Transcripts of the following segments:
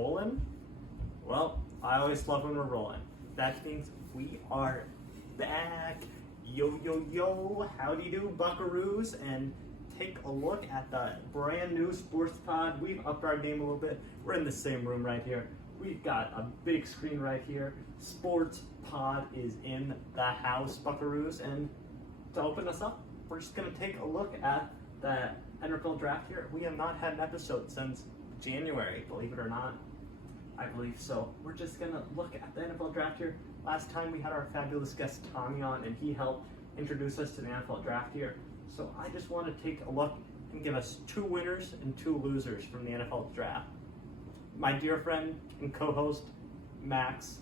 rolling? Well, I always love when we're rolling. That means we are back. Yo, yo, yo, howdy do, buckaroos, and take a look at the brand new sports pod. We've upped our game a little bit. We're in the same room right here. We've got a big screen right here. Sports pod is in the house, buckaroos, and to open us up, we're just gonna take a look at the NFL draft here. We have not had an episode since January, believe it or not. I believe so. We're just gonna look at the NFL draft here. Last time we had our fabulous guest Tommy on, and he helped introduce us to the NFL draft here. So I just want to take a look and give us 2 winners and 2 losers from the NFL draft. My dear friend and co-host Max,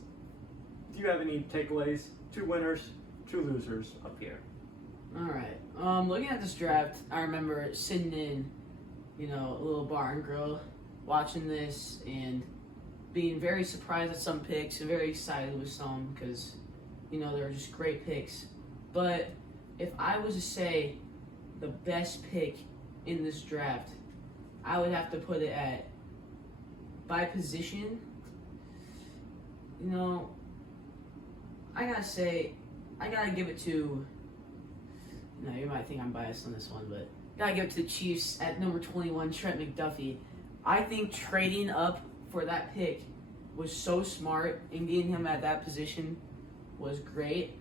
do you have any takeaways? 2 winners, 2 losers up here. All right. Looking at this draft, I remember sitting in, a little bar and grill, watching this, and being very surprised at some picks and very excited with some because, they were just great picks. But if I was to say the best pick in this draft, I would have to put it at, by position, I gotta give it to, you might think I'm biased on this one, but gotta give it to the Chiefs at number 21, Trent McDuffie. I think trading up for that pick was so smart, and getting him at that position was great.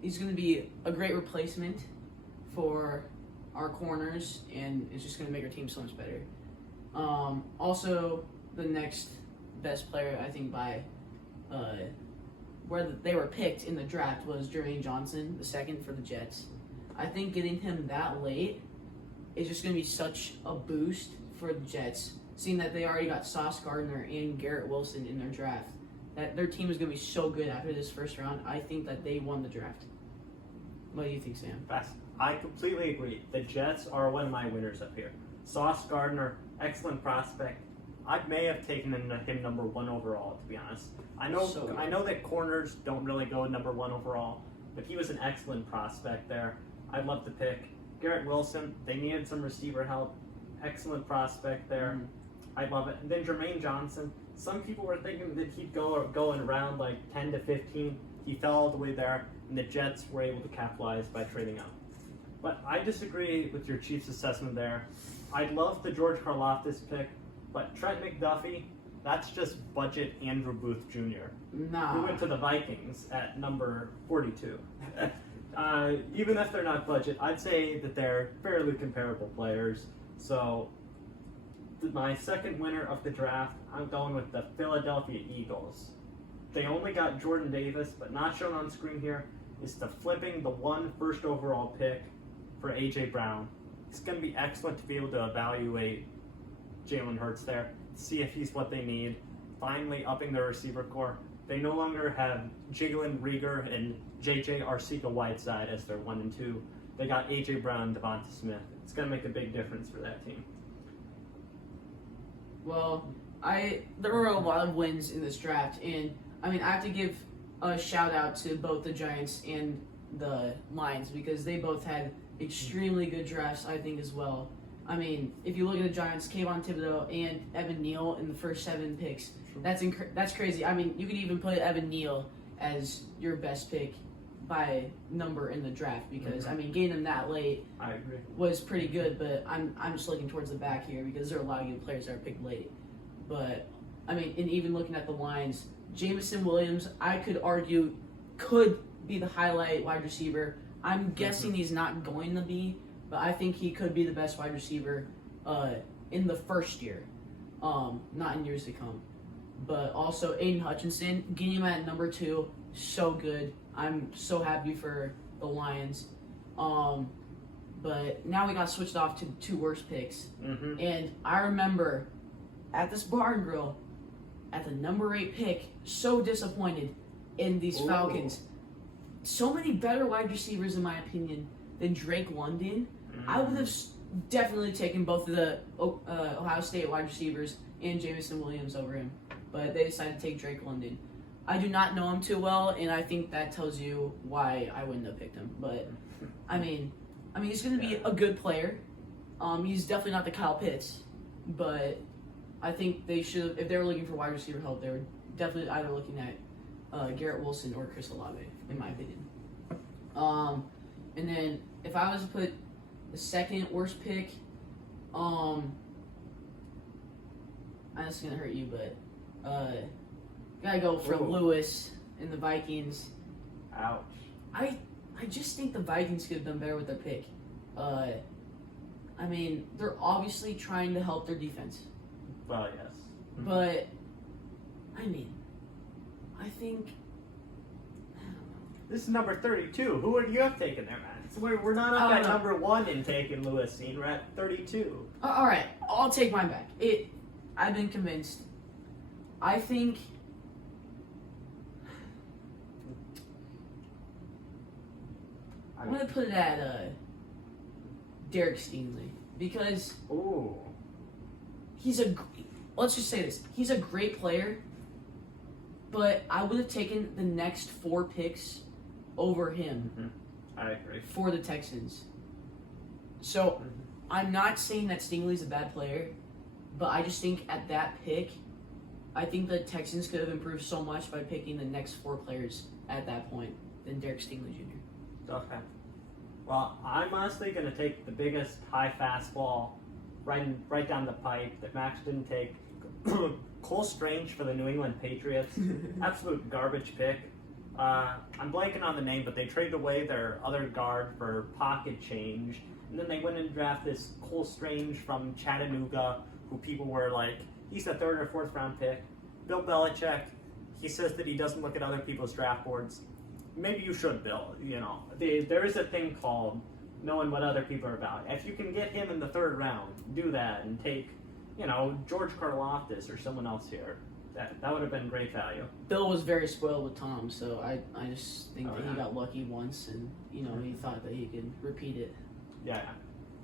He's going to be a great replacement for our corners, and it's just going to make our team so much better. Also, the next best player, I think, by where they were picked in the draft was Jermaine Johnson, the second for the Jets. I think getting him that late is just going to be such a boost for the Jets, seeing that they already got Sauce Gardner and Garrett Wilson in their draft. That their team is going to be so good after this first round. I think that they won the draft. What do you think, Sam? I completely agree. The Jets are one of my winners up here. Sauce Gardner, excellent prospect. I may have taken him number 1 overall, to be honest. I know that corners don't really go number 1 overall, but he was an excellent prospect there. I'd love to pick. Garrett Wilson, they needed some receiver help. Excellent prospect there. Mm-hmm. I love it. And then Jermaine Johnson, some people were thinking that he'd go in around like 10 to 15. He fell all the way there, and the Jets were able to capitalize by trading up. But I disagree with your Chiefs assessment there. I'd love the George Karlaftis pick, but Trent McDuffie, that's just budget Andrew Booth Jr. Nah. We went to the Vikings at number 42. Even if they're not budget, I'd say that they're fairly comparable players. So my second winner of the draft, I'm going with the Philadelphia Eagles. They only got Jordan Davis, but not shown on screen here is the flipping the 1 first overall pick for A.J. Brown. It's going to be excellent to be able to evaluate Jalen Hurts there, see if he's what they need. Finally upping their receiver core. They no longer have Jalen Reagor and J.J. Arcega-Whiteside as their 1 and 2. They got A.J. Brown and Devonta Smith. It's going to make a big difference for that team. Well, there were a lot of wins in this draft, and I have to give a shout out to both the Giants and the Lions because they both had extremely good drafts, I think, as well. If you look at the Giants, Kayvon Thibodeau and Evan Neal in the first 7 picks, that's crazy. You could even put Evan Neal as your best pick by number in the draft because getting him that late, I agree, was pretty good. But I'm just looking towards the back here because there are a lot of good players that are picked late. But and even looking at the lines, Jameson Williams, I could argue could be the highlight wide receiver. I'm guessing he's not going to be, but I think he could be the best wide receiver in the first year, not in years to come. But also Aiden Hutchinson, getting him at number 2, so good. I'm so happy for the Lions. But now we got switched off to 2 worst picks. Mm-hmm. And I remember at this bar and grill, at the number 8 pick, so disappointed in these Falcons. So many better wide receivers, in my opinion, than Drake London. Mm-hmm. I would have definitely taken both of the Ohio State wide receivers and Jameson Williams over him. But they decided to take Drake London. I do not know him too well, and I think that tells you why I wouldn't have picked him. But, he's going to be a good player. He's definitely not the Kyle Pitts, but I think they should, if they were looking for wide receiver help, they were definitely either looking at Garrett Wilson or Chris Olave, in my opinion. And then if I was to put the second worst pick, that's gonna hurt you, but gotta go for Lewis and the Vikings. Ouch. I just think the Vikings could have done better with their pick. I mean, they're obviously trying to help their defense. Well, yes. But, I mean, I think... I don't know. This is number 32. Who would you have taken there, man? We're not up at number 1 in taking Lewis Seen. We're at 32. All right, I'll take mine back. I've been convinced. I think... I'm going to put it at Derek Stingley. Because he's let's just say this. He's a great player, but I would have taken the next 4 picks over him. Mm-hmm. I agree. For the Texans. So, I'm not saying that Stingley's a bad player, but I just think at that pick, I think the Texans could have improved so much by picking the next 4 players at that point than Derek Stingley Jr. Okay. Well, I'm honestly going to take the biggest high fastball right down the pipe that Max didn't take. Cole Strange for the New England Patriots. Absolute garbage pick. I'm blanking on the name, but they traded away their other guard for pocket change. And then they went and drafted this Cole Strange from Chattanooga, who people were like, he's a 3rd or 4th round pick. Bill Belichick, he says that he doesn't look at other people's draft boards. Maybe you should, Bill. You know, there is a thing called knowing what other people are about. If you can get him in the 3rd round, do that and take, you know, George Karlaftis or someone else here. That would have been great value. Bill was very spoiled with Tom, so I just think that he got lucky once, and you know he thought that he could repeat it. Yeah.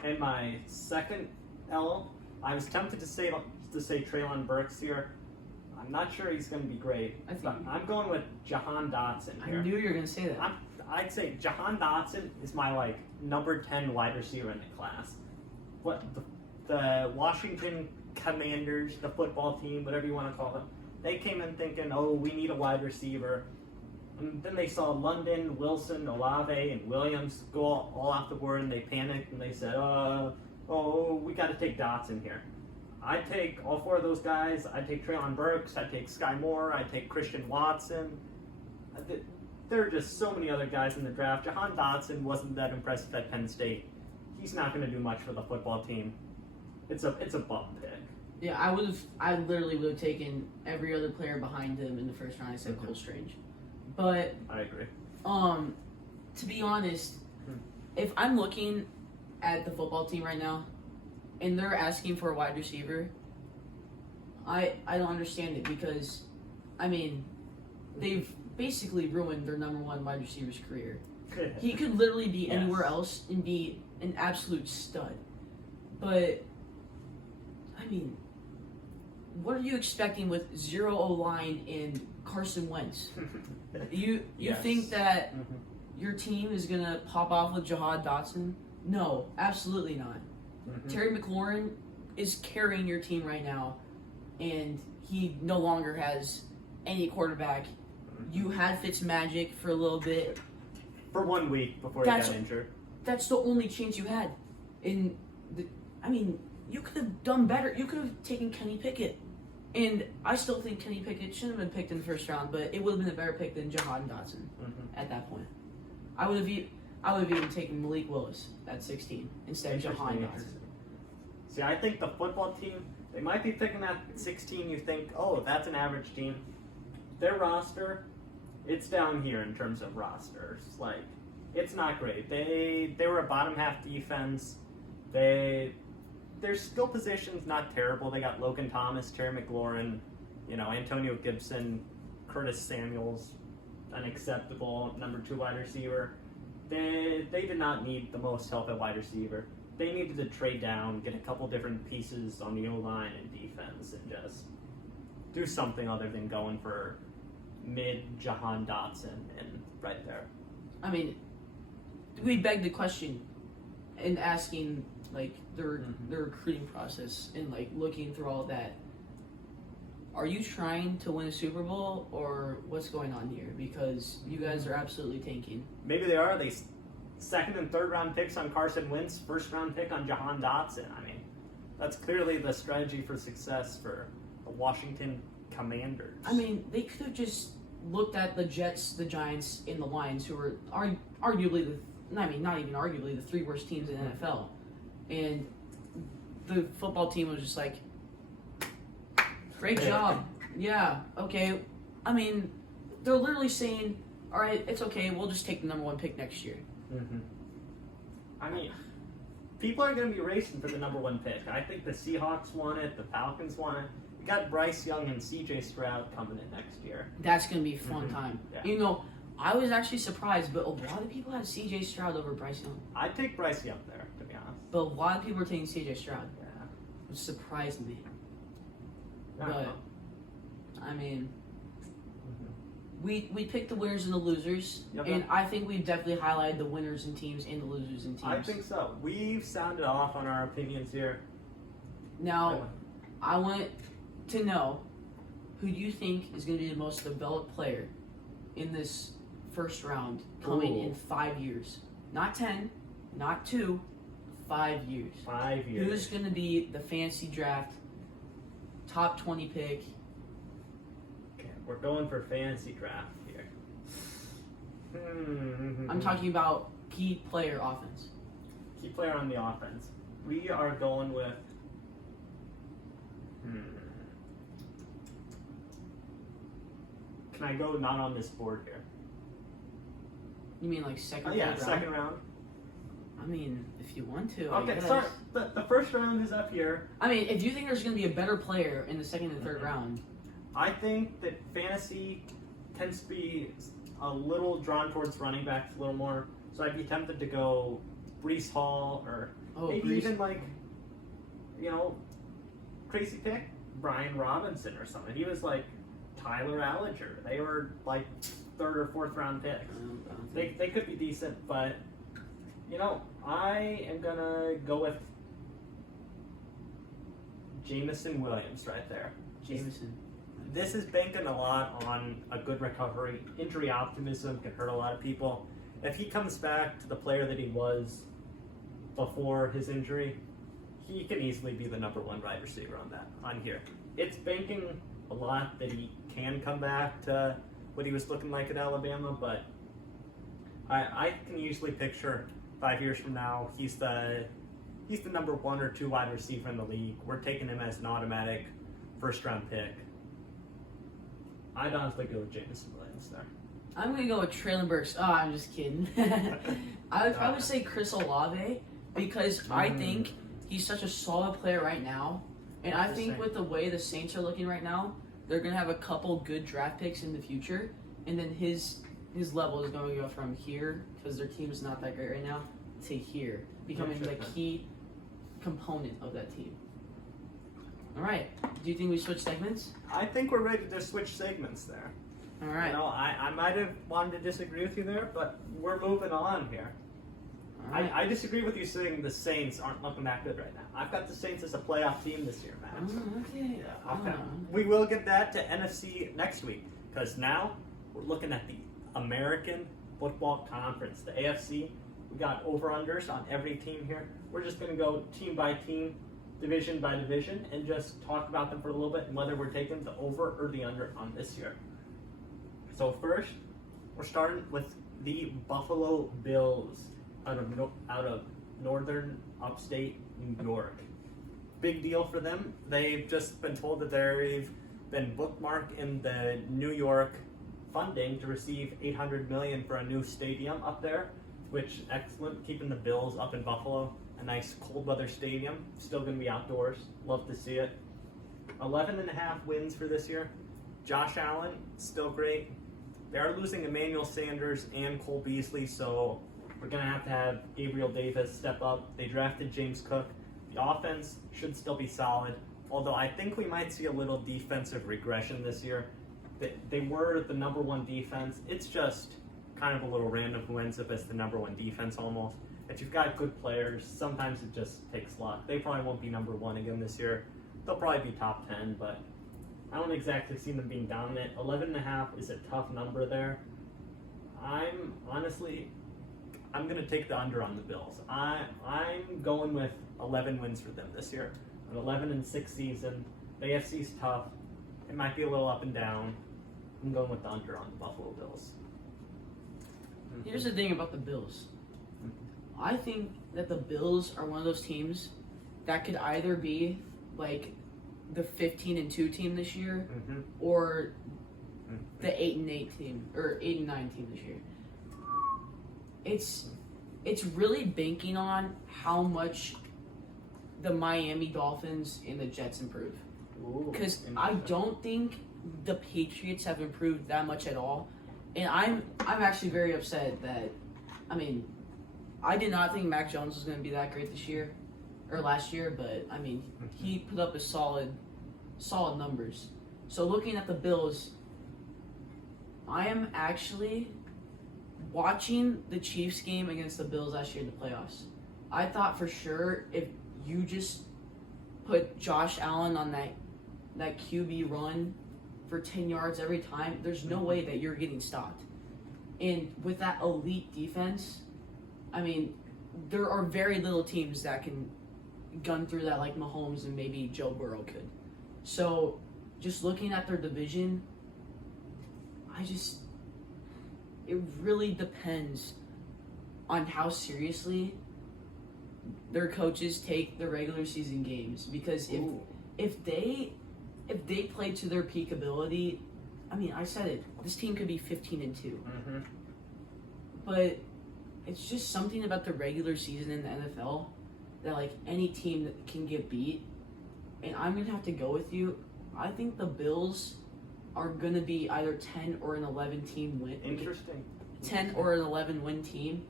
And my second L, I was tempted to say Treylon Burks here. I'm not sure he's going to be great. I'm going with Jahan Dotson here. I knew you were going to say that. I'd say Jahan Dotson is my number 10 wide receiver in the class. What the Washington Commanders, the football team, whatever you want to call them, they came in thinking, oh, we need a wide receiver. And then they saw London, Wilson, Olave, and Williams go all off the board, and they panicked, and they said, we got to take Dotson here. I'd take all 4 of those guys. I'd take Treylon Burks. I'd take Sky Moore. I'd take Christian Watson. There are just so many other guys in the draft. Jahan Dotson wasn't that impressive at Penn State. He's not going to do much for the football team. It's a bum pick. Yeah, I literally would have taken every other player behind him in the 1st round except Cole Strange. But I agree. To be honest, if I'm looking at the football team right now and they're asking for a wide receiver, I don't understand it because I mean they've basically ruined their number 1 wide receiver's career. He could literally be anywhere else and be an absolute stud. But I mean, what are you expecting with 0 O-line and Carson Wentz? You think that your team is going to pop off with Jahan Dotson? No, absolutely not. Terry McLaurin is carrying your team right now, and he no longer has any quarterback. You had Fitzmagic for a little bit. For 1 week before he got injured. That's the only chance you had. I mean, you could have done better. You could have taken Kenny Pickett. And I still think Kenny Pickett shouldn't have been picked in the 1st round, but it would have been a better pick than Jahan Dotson at that point. I would have even taken Malik Willis at 16 instead of Jahan Dotson. See, I think the football team, they might be picking at 16. You think, oh, that's an average team. Their roster, it's down here in terms of rosters. It's not great. They were a bottom half defense. Their skill position's not terrible. They got Logan Thomas, Terry McLaurin, Antonio Gibson, Curtis Samuels, an acceptable number 2 wide receiver. They did not need the most help at wide receiver. They needed to trade down, get a couple different pieces on the O-line and defense, and just do something other than going for mid Jahan Dotson and right there. I mean, we beg the question in asking their recruiting process and looking through all of that. are you trying to win a Super Bowl or what's going on here? Because you guys are absolutely tanking. Maybe they are. They second and third round picks on Carson Wentz, first round pick on Jahan Dotson. I mean, that's clearly the strategy for success for the Washington Commanders. I mean, they could have just looked at the Jets, the Giants, and the Lions, who were arguably not even arguably, the three worst teams in the NFL. And the football team was just like, great job. Yeah, okay. I mean, they're literally saying, all right, it's okay. We'll just take the number 1 pick next year. Mm-hmm. I mean, people are going to be racing for the number 1 pick. I think the Seahawks want it. The Falcons want it. You got Bryce Young and C.J. Stroud coming in next year. That's going to be a fun time. Yeah. You know, I was actually surprised, but a lot of people had C.J. Stroud over Bryce Young. I'd take Bryce Young there, to be honest. But a lot of people were taking C.J. Stroud. Yeah. Which surprised me. I don't But, know. I mean, we picked the winners and the losers, Yep. and I think we've definitely highlighted the winners and teams and the losers and teams. I think so. We've sounded off on our opinions here. Now, I want to know who do you think is going to be the most developed player in this first round coming in 5 years? Not 10, not 2, 5 years. 5 years. Who's going to be the fantasy draft top 20 pick? Okay, we're going for fantasy draft here. I'm talking about key player offense. Key player on the offense. We are going with. Can I go not on this board here? You mean like second, Oh yeah, third round? second round. I mean, if you want to. I Okay, guess. sorry. The first round is up here. I mean, if you think there's going to be a better player in the second and third round, I think that fantasy tends to be a little drawn towards running backs a little more. So I'd be tempted to go Breece Hall or maybe Breece. even like, crazy pick, Brian Robinson or something. He was like Tyler Allinger. They were like third or fourth round picks. They could be decent, but I am gonna go with Jameson Williams right there. Jameson. This is banking a lot on a good recovery. Injury optimism can hurt a lot of people. If he comes back to the player that he was before his injury, he can easily be the number 1 wide receiver on here. It's banking a lot that he can come back to what he was looking like at Alabama, but I can usually picture 5 years from now he's the number 1 or 2 wide receiver in the league. We're taking him as an automatic first round pick. I'd honestly go with Jameson Williams there. I'm going to go with Traylon Burks. Oh, I'm just kidding. I would say Chris Olave because I think he's such a solid player right now. And I think with the way the Saints are looking right now, they're going to have a couple good draft picks in the future. And then his level is going to go from here, because their team is not that great right now, to here, becoming the key component of that team. All right. Do you think we switch segments? I think we're ready to switch segments there. All right. I might have wanted to disagree with you there, but we're moving on here. All right. I disagree with you saying the Saints aren't looking that good right now. I've got the Saints as a playoff team this year, Matt. Oh, okay. Yeah, okay. We will get that to NFC next week, because now we're looking at the American Football Conference, the AFC. We got over-unders on every team here. We're just going to go team by team, division by division, and just talk about them for a little bit and whether we're taking the over or the under on this year. So first, we're starting with the Buffalo Bills out of northern upstate New York. Big deal for them. They've just been told that they've been bookmarked in the New York funding to receive $800 million for a new stadium up there, which excellent, keeping the Bills up in Buffalo. A nice cold weather stadium, still going to be outdoors. Love to see it. 11.5 wins for this year. Josh Allen, still great. They are losing Emmanuel Sanders and Cole Beasley, so we're going to have Gabriel Davis step up. They drafted James Cook. The offense should still be solid, although I think we might see a little defensive regression this year. They were the number 1 defense. It's just kind of a little random who ends up as the number 1 defense almost. If you've got good players, sometimes it just takes luck. They probably won't be number 1 again this year. They'll probably be top 10, but I don't exactly see them being dominant. 11.5 is a tough number there. I'm going to take the under on the Bills. I'm going with 11 wins for them this year. An 11-6 season. The AFC's tough. It might be a little up and down. I'm going with the under on the Buffalo Bills. Here's the thing about the Bills. I think that the Bills are one of those teams that could either be like the 15-2 team this year, or the 8-8 team or 8-9 team this year. It's really banking on how much the Miami Dolphins and the Jets improve. Because I don't think the Patriots have improved that much at all, and I'm actually very upset that, I did not think Mac Jones was going to be that great this year or last year, but he put up a solid numbers. So looking at the Bills, I am actually watching the Chiefs game against the Bills last year in the playoffs. I thought for sure if you just put Josh Allen on that QB run for 10 yards every time, there's no way that you're getting stopped. And with that elite defense, there are very little teams that can gun through that like Mahomes and maybe Joe Burrow could. So just looking at their division, it really depends on how seriously their coaches take the regular season games. Because if they play to their peak ability, I said it, this team could be 15-2. But it's just something about the regular season in the NFL that like any team that can get beat. And I'm going to have to go with you. I think the Bills are going to be either 10 or an 11 team win. Interesting. 10 or an 11 win team.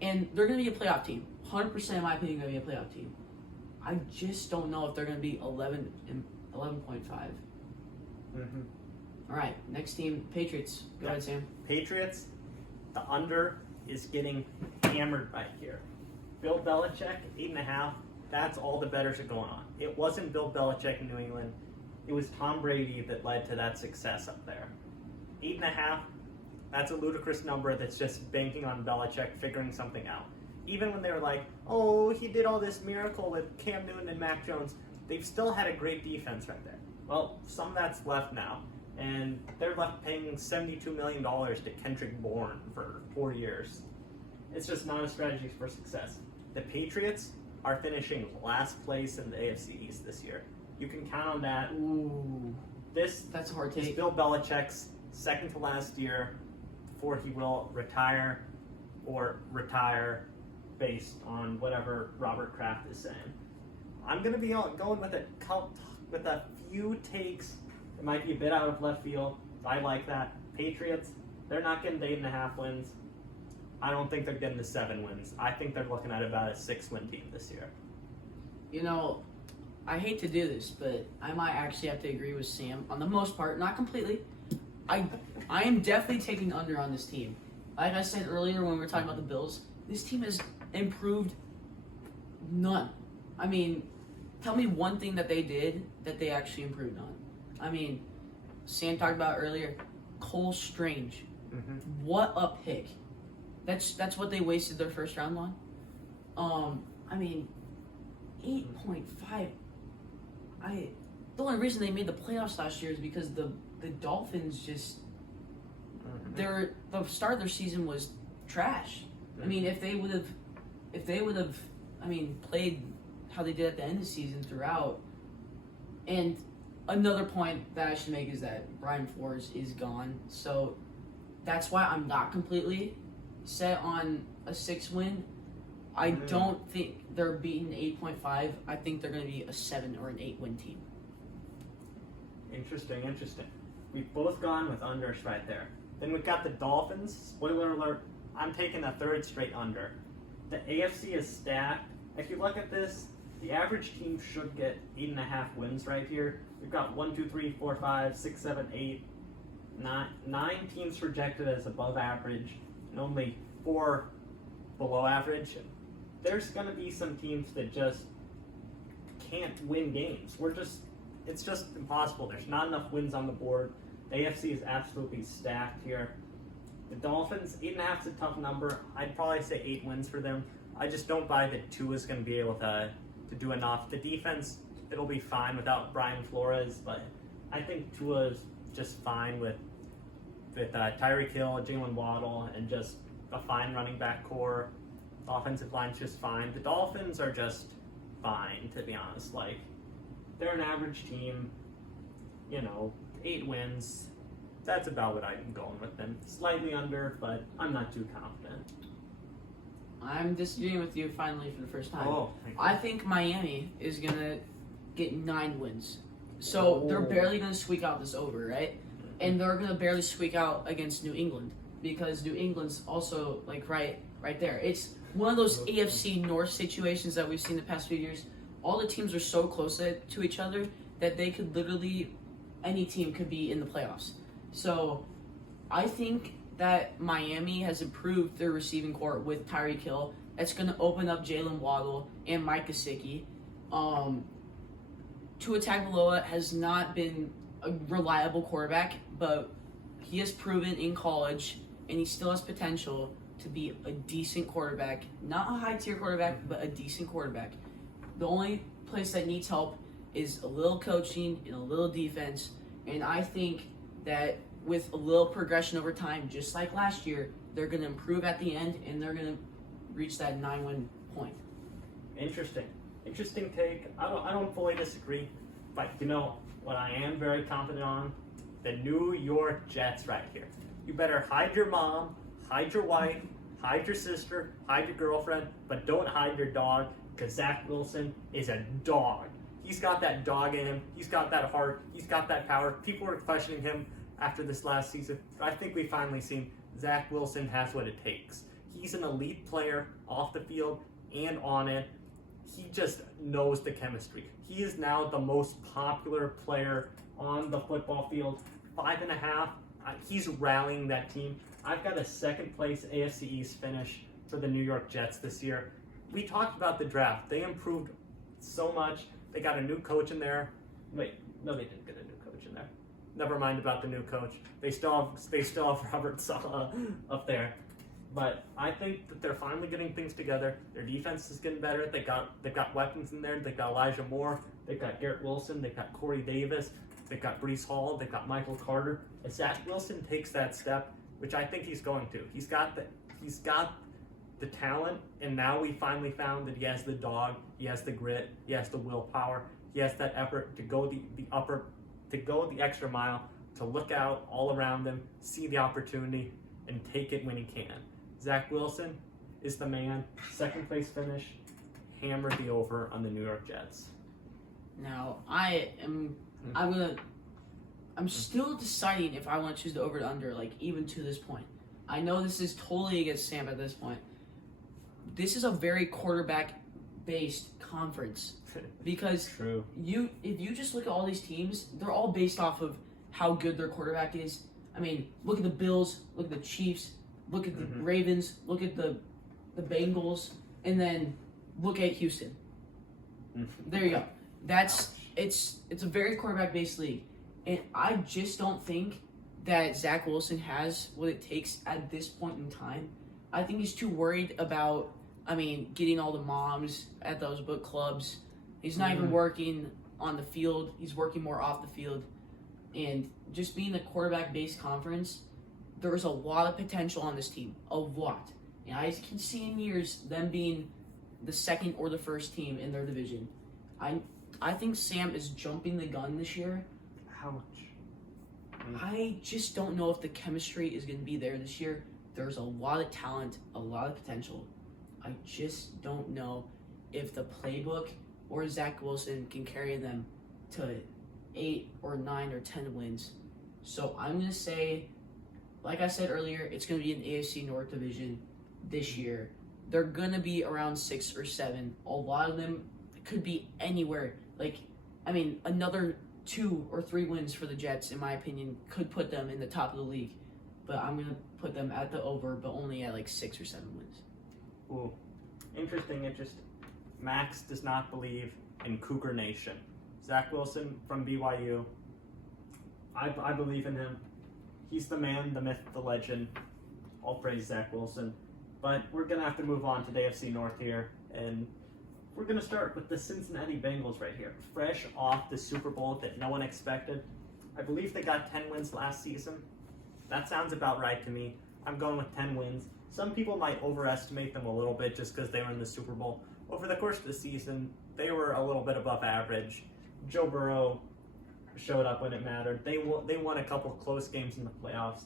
And they're going to be a playoff team. 100% in my opinion going to be a playoff team. I just don't know if they're going to be 11.5. All right, next team, Patriots. Go ahead, Sam. Patriots, the under is getting hammered right here. Bill Belichick, 8.5. That's all the bettors are going on. It wasn't Bill Belichick in New England. It was Tom Brady that led to that success up there. 8.5, that's a ludicrous number that's just banking on Belichick figuring something out. Even when they were like, oh, he did all this miracle with Cam Newton and Mac Jones, they've still had a great defense right there. Well, some of that's left now. And they're left paying $72 million to Kendrick Bourne for 4 years. It's just not a strategy for success. The Patriots are finishing last place in the AFC East this year. You can count on that. Ooh, that's a hard take. It's Bill Belichick's second to last year before he will retire based on whatever Robert Kraft is saying. I'm going to be going with a few takes. It might be a bit out of left field. I like that. Patriots, they're not getting to 8.5 wins. I don't think they're getting to 7 wins. I think they're looking at about a 6-win team this year. I hate to do this, but I might actually have to agree with Sam on the most part, not completely. I am definitely taking under on this team. Like I said earlier when we were talking about the Bills, this team has improved none. Tell me one thing that they did that they actually improved on. Sam talked about earlier, Cole Strange. What a pick. That's what they wasted their first round on. 8.5. The only reason they made the playoffs last year is because the Dolphins just the start of their season was trash. If they would have played how they did at the end of the season throughout. And another point that I should make is that Brian Flores is gone, so that's why I'm not completely set on a 6-win. I don't think they're beating 8.5. I think they're going to be a 7 or an 8-win team. Interesting. We've both gone with unders right there. Then we've got the Dolphins. Spoiler alert, I'm taking a third straight under. The AFC is stacked. If you look at this, the average team should get 8.5 wins right here. We've got 1, 2, 3, 4, 5, 6, 7, 8, 9 teams projected as above average, and only 4 below average. There's going to be some teams that just can't win games. it's just impossible. There's not enough wins on the board. The AFC is absolutely stacked here. The Dolphins, 8.5 is a tough number. I'd probably say 8 wins for them. I just don't buy that Tua's going to be able to do enough. The defense, it'll be fine without Brian Flores, but I think Tua's just fine with Tyreek Hill, Jalen Waddle, and just a fine running back core. The offensive line's just fine. The Dolphins are just fine, to be honest. Like, they're an average team, 8 wins. That's about what I'm going with them. Slightly under, but I'm not too confident. I'm disagreeing with you finally for the first time. Oh, I think Miami is going to get 9 wins. So they're barely going to squeak out this over, right? And they're going to barely squeak out against New England because New England's also like right there. It's one of those AFC North situations that we've seen the past few years. All the teams are so close to each other that they could literally, any team could be in the playoffs. So I think that Miami has improved their receiving core with Tyreek Hill. That's going to open up Jalen Waddle and Mike Gesicki. Tua Tagovailoa has not been a reliable quarterback, but he has proven in college, and he still has potential to be a decent quarterback. Not a high-tier quarterback, but a decent quarterback. The only place that needs help is a little coaching and a little defense, and I think that with a little progression over time, just like last year, they're going to improve at the end, and they're going to reach that 9-win point. Interesting take. I don't fully disagree, but what I am very confident on, the New York Jets right here. You better hide your mom, hide your wife, hide your sister, hide your girlfriend, but don't hide your dog, because Zach Wilson is a dog. He's got that dog in him. He's got that heart. He's got that power. People were questioning him after this last season. I think we've finally seen Zach Wilson has what it takes. He's an elite player off the field and on it. He just knows the chemistry. He is now the most popular player on the football field. 5.5. He's rallying that team. I've got a second place AFC East finish for the New York Jets this year. We talked about the draft. They improved so much. They got a new coach in there. Wait, no, they didn't get a new coach in there. Never mind about the new coach. They still have Robert Saleh up there. But I think that they're finally getting things together. Their defense is getting better. They've got weapons in there. They've got Elijah Moore. They've got Garrett Wilson. They've got Corey Davis. They've got Breece Hall. They've got Michael Carter. If Zach Wilson takes that step, which I think he's going to, he's got the talent, and now we finally found that he has the dog, he has the grit, he has the willpower, he has that effort to go the extra mile, to look out all around him, see the opportunity, and take it when he can. Zach Wilson is the man. Second place finish. Hammer the over on the New York Jets. Now I'm still deciding if I want to choose the over to under, like even to this point. I know this is totally against Sam at this point. This is a very quarterback-based conference because True. If you just look at all these teams, they're all based off of how good their quarterback is. I mean, look at the Bills, look at the Chiefs, look at the Ravens, look at the Bengals, and then look at Houston. There you go. It's a very quarterback-based league, and I just don't think that Zach Wilson has what it takes at this point in time. I think he's too worried about, getting all the moms at those book clubs. He's not even working on the field. He's working more off the field. And just being a quarterback-based conference, there's a lot of potential on this team. A lot. And I can see in years them being the second or the first team in their division. I think Sam is jumping the gun this year. Ouch. I just don't know if the chemistry is going to be there this year. There's a lot of talent, a lot of potential. I just don't know if the playbook or Zach Wilson can carry them to 8 or 9 or 10 wins. So I'm going to say, like I said earlier, it's going to be an AFC North division this year. They're going to be around 6 or 7. A lot of them could be anywhere. Another 2 or 3 wins for the Jets, in my opinion, could put them in the top of the league. But I'm going to put them at the over, but only at 6 or 7 wins. Ooh. Interesting. Max does not believe in Cougar Nation. Zach Wilson from BYU. I believe in him. He's the man, the myth, the legend. All praise Zach Wilson. But we're going to have to move on to the AFC North here. And we're going to start with the Cincinnati Bengals right here. Fresh off the Super Bowl that no one expected. I believe they got 10 wins last season. That sounds about right to me. I'm going with 10 wins. Some people might overestimate them a little bit just because they were in the Super Bowl. Over the course of the season, they were a little bit above average. Joe Burrow showed up when it mattered. They won a couple of close games in the playoffs.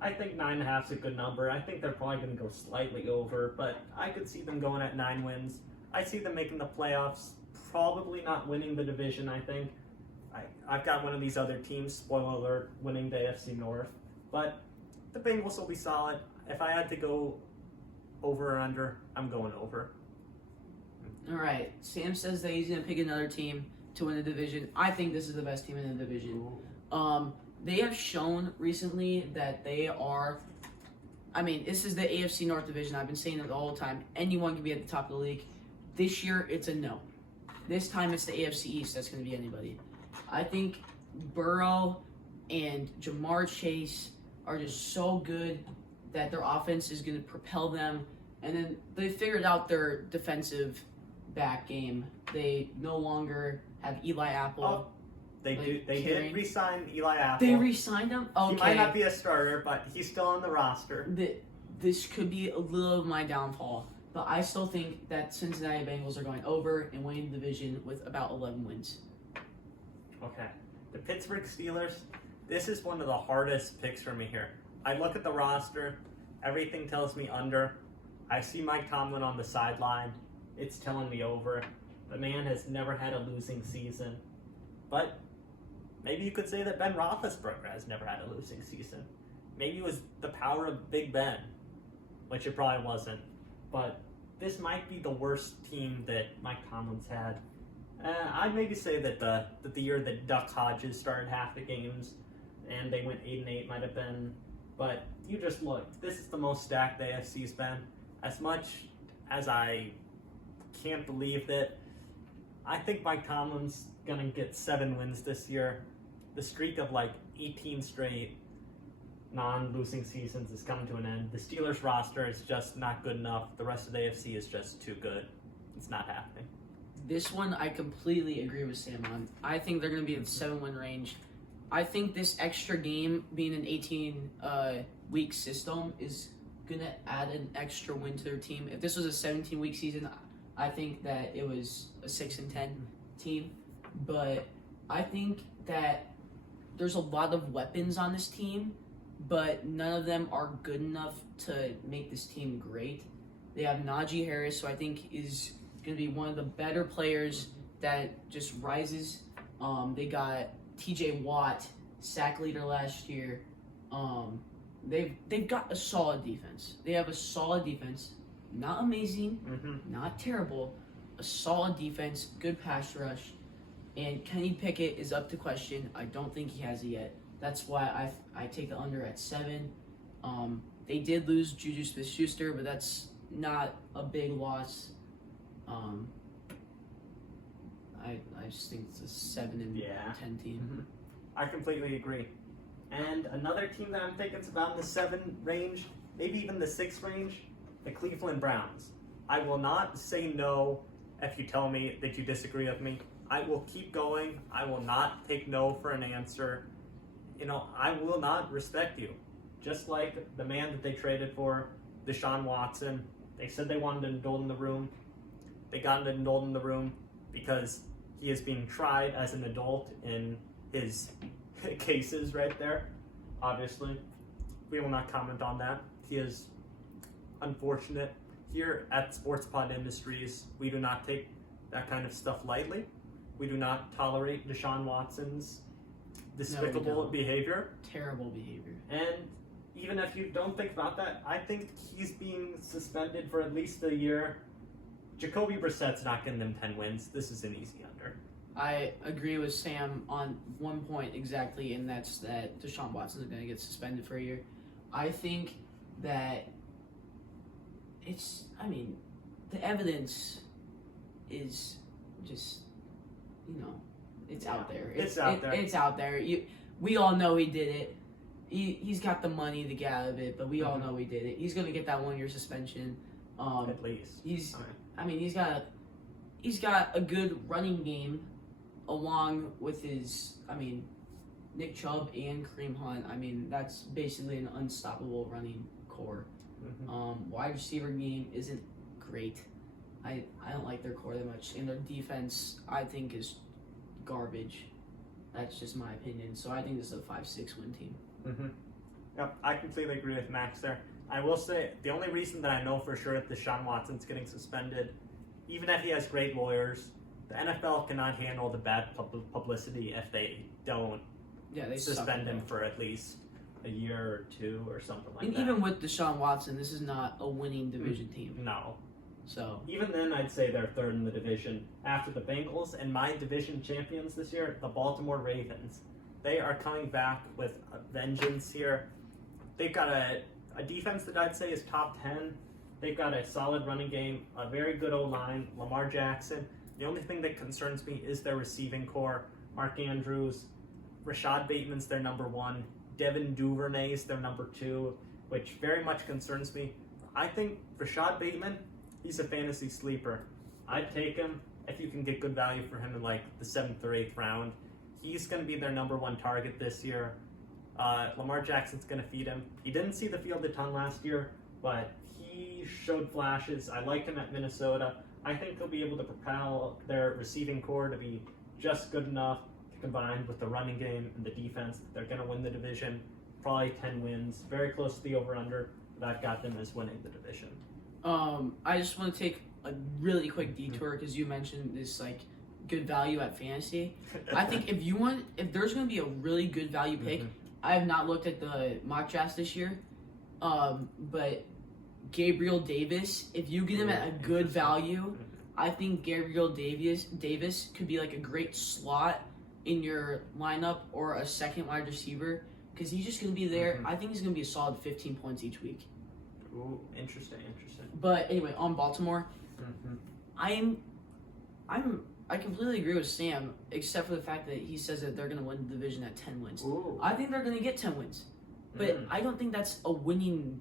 I think 9.5 is a good number. I think they're probably going to go slightly over, but I could see them going at 9 wins. I see them making the playoffs, probably not winning the division, I think. I've got one of these other teams, spoiler alert, winning the AFC North. But the Bengals will be solid. If I had to go over or under, I'm going over. All right. Sam says that he's going to pick another team to win the division. I think this is the best team in the division. They have shown recently that they are, this is the AFC North division. I've been saying it all the time. Anyone can be at the top of the league. This year, it's a no. This time, it's the AFC East that's going to be anybody. I think Burrow and Jamar Chase are just so good that their offense is going to propel them. And then they figured out their defensive back game. They no longer have Eli Apple. Oh, they did re-sign Eli Apple. They re-signed him? Okay. He might not be a starter, but he's still on the roster. This could be a little of my downfall. But I still think that Cincinnati Bengals are going over and winning the division with about 11 wins. Okay. The Pittsburgh Steelers, this is one of the hardest picks for me here. I look at the roster. Everything tells me under. I see Mike Tomlin on the sideline. It's telling me over. The man has never had a losing season. But maybe you could say that Ben Roethlisberger has never had a losing season. Maybe it was the power of Big Ben, which it probably wasn't. But this might be the worst team that Mike Tomlin's had. I'd maybe say that the year that Duck Hodges started half the games and they went 8-8 might have been. But you just look. This is the most stacked the AFC's been. As much as I can't believe that, I think Mike Tomlin's going to get 7 wins this year. The streak of 18 straight non-losing seasons is coming to an end. The Steelers roster is just not good enough. The rest of the AFC is just too good. It's not happening. This one I completely agree with Sam on. I think they're going to be in the 7-win range. I think this extra game being an 18-week system is going to add an extra win to their team. If this was a 17-week season, I think that it was a 6-10 team. But I think that there's a lot of weapons on this team, but none of them are good enough to make this team great. They have Najee Harris, who I think is going to be one of the better players that just rises. They got TJ Watt, sack leader last year. They've got a solid defense. They have a solid defense. Not amazing, not terrible. A solid defense, good pass rush. And Kenny Pickett is up to question. I don't think he has it yet. That's why I take the under at 7. They did lose Juju Smith-Schuster, but that's not a big loss. I just think it's a 7 and 10 team. I completely agree. And another team that I'm thinking is about in the 7 range, maybe even the 6 range, the Cleveland Browns. I will not say no if you tell me that you disagree with me. I will keep going. I will not take no for an answer. I will not respect you. Just like the man that they traded for, Deshaun Watson. They said they wanted an adult in the room. They got an adult in the room because he is being tried as an adult in his cases right there. Obviously, we will not comment on that. He is unfortunate. Here at Sports Pod Industries, we do not take that kind of stuff lightly. We do not tolerate Deshaun Watson's despicable behavior. Terrible behavior. And even if you don't think about that, I think he's being suspended for at least a year. Jacoby Brissett's not getting them 10 wins. This is an easy under. I agree with Sam on one point exactly, and that's that Deshaun Watson is going to get suspended for a year. I think that the evidence is just, It's out there. It's out there. It's out there. We all know he did it. He's got the money to get out of it, but we all know he did it. He's gonna get that 1-year suspension. At least. He's got a good running game, along with Nick Chubb and Kareem Hunt. That's basically an unstoppable running core. Wide receiver game isn't great. I don't like their core that much, and their defense I think is garbage. That's just my opinion. So I think this is a 5-6 win team. Yep, I completely agree with Max there. I will say the only reason that I know for sure that Deshaun Watson's getting suspended, even if he has great lawyers, the NFL cannot handle the bad publicity if they don't suspend him for at least a year or two or something like that. And even with Deshaun Watson, this is not a winning division team. No. So even then, I'd say they're third in the division after the Bengals, and my division champions this year, the Baltimore Ravens. They are coming back with a vengeance here. They've got a defense that I'd say is top 10. They've got a solid running game, a very good O-line, Lamar Jackson. The only thing that concerns me is their receiving core. Mark Andrews, Rashad Bateman's their number 1. Devin Duvernay's their number 2, which very much concerns me. I think Rashad Bateman, he's a fantasy sleeper. I'd take him if you can get good value for him in like the 7th or 8th round. He's going to be their number 1 target this year. Lamar Jackson's going to feed him. He didn't see the field a ton last year, but he showed flashes. I like him at Minnesota. I think he'll be able to propel their receiving core to be just good enough to combine with the running game and the defense. They're going to win the division, probably 10 wins, very close to the over-under, but I've got them as winning the division. I just want to take a really quick detour because you mentioned this good value at fantasy. I think if there's going to be a really good value pick, I have not looked at the mock drafts this year, but Gabriel Davis, if you get him at a good value, I think Gabriel Davis could be like a great slot in your lineup or a second wide receiver because he's just going to be there. I think he's going to be a solid 15 points each week. Ooh, interesting. But anyway, on Baltimore, I completely agree with Sam, except for the fact that he says that they're going to win the division at 10 wins. Ooh. I think they're going to get 10 wins. But I don't think that's a winning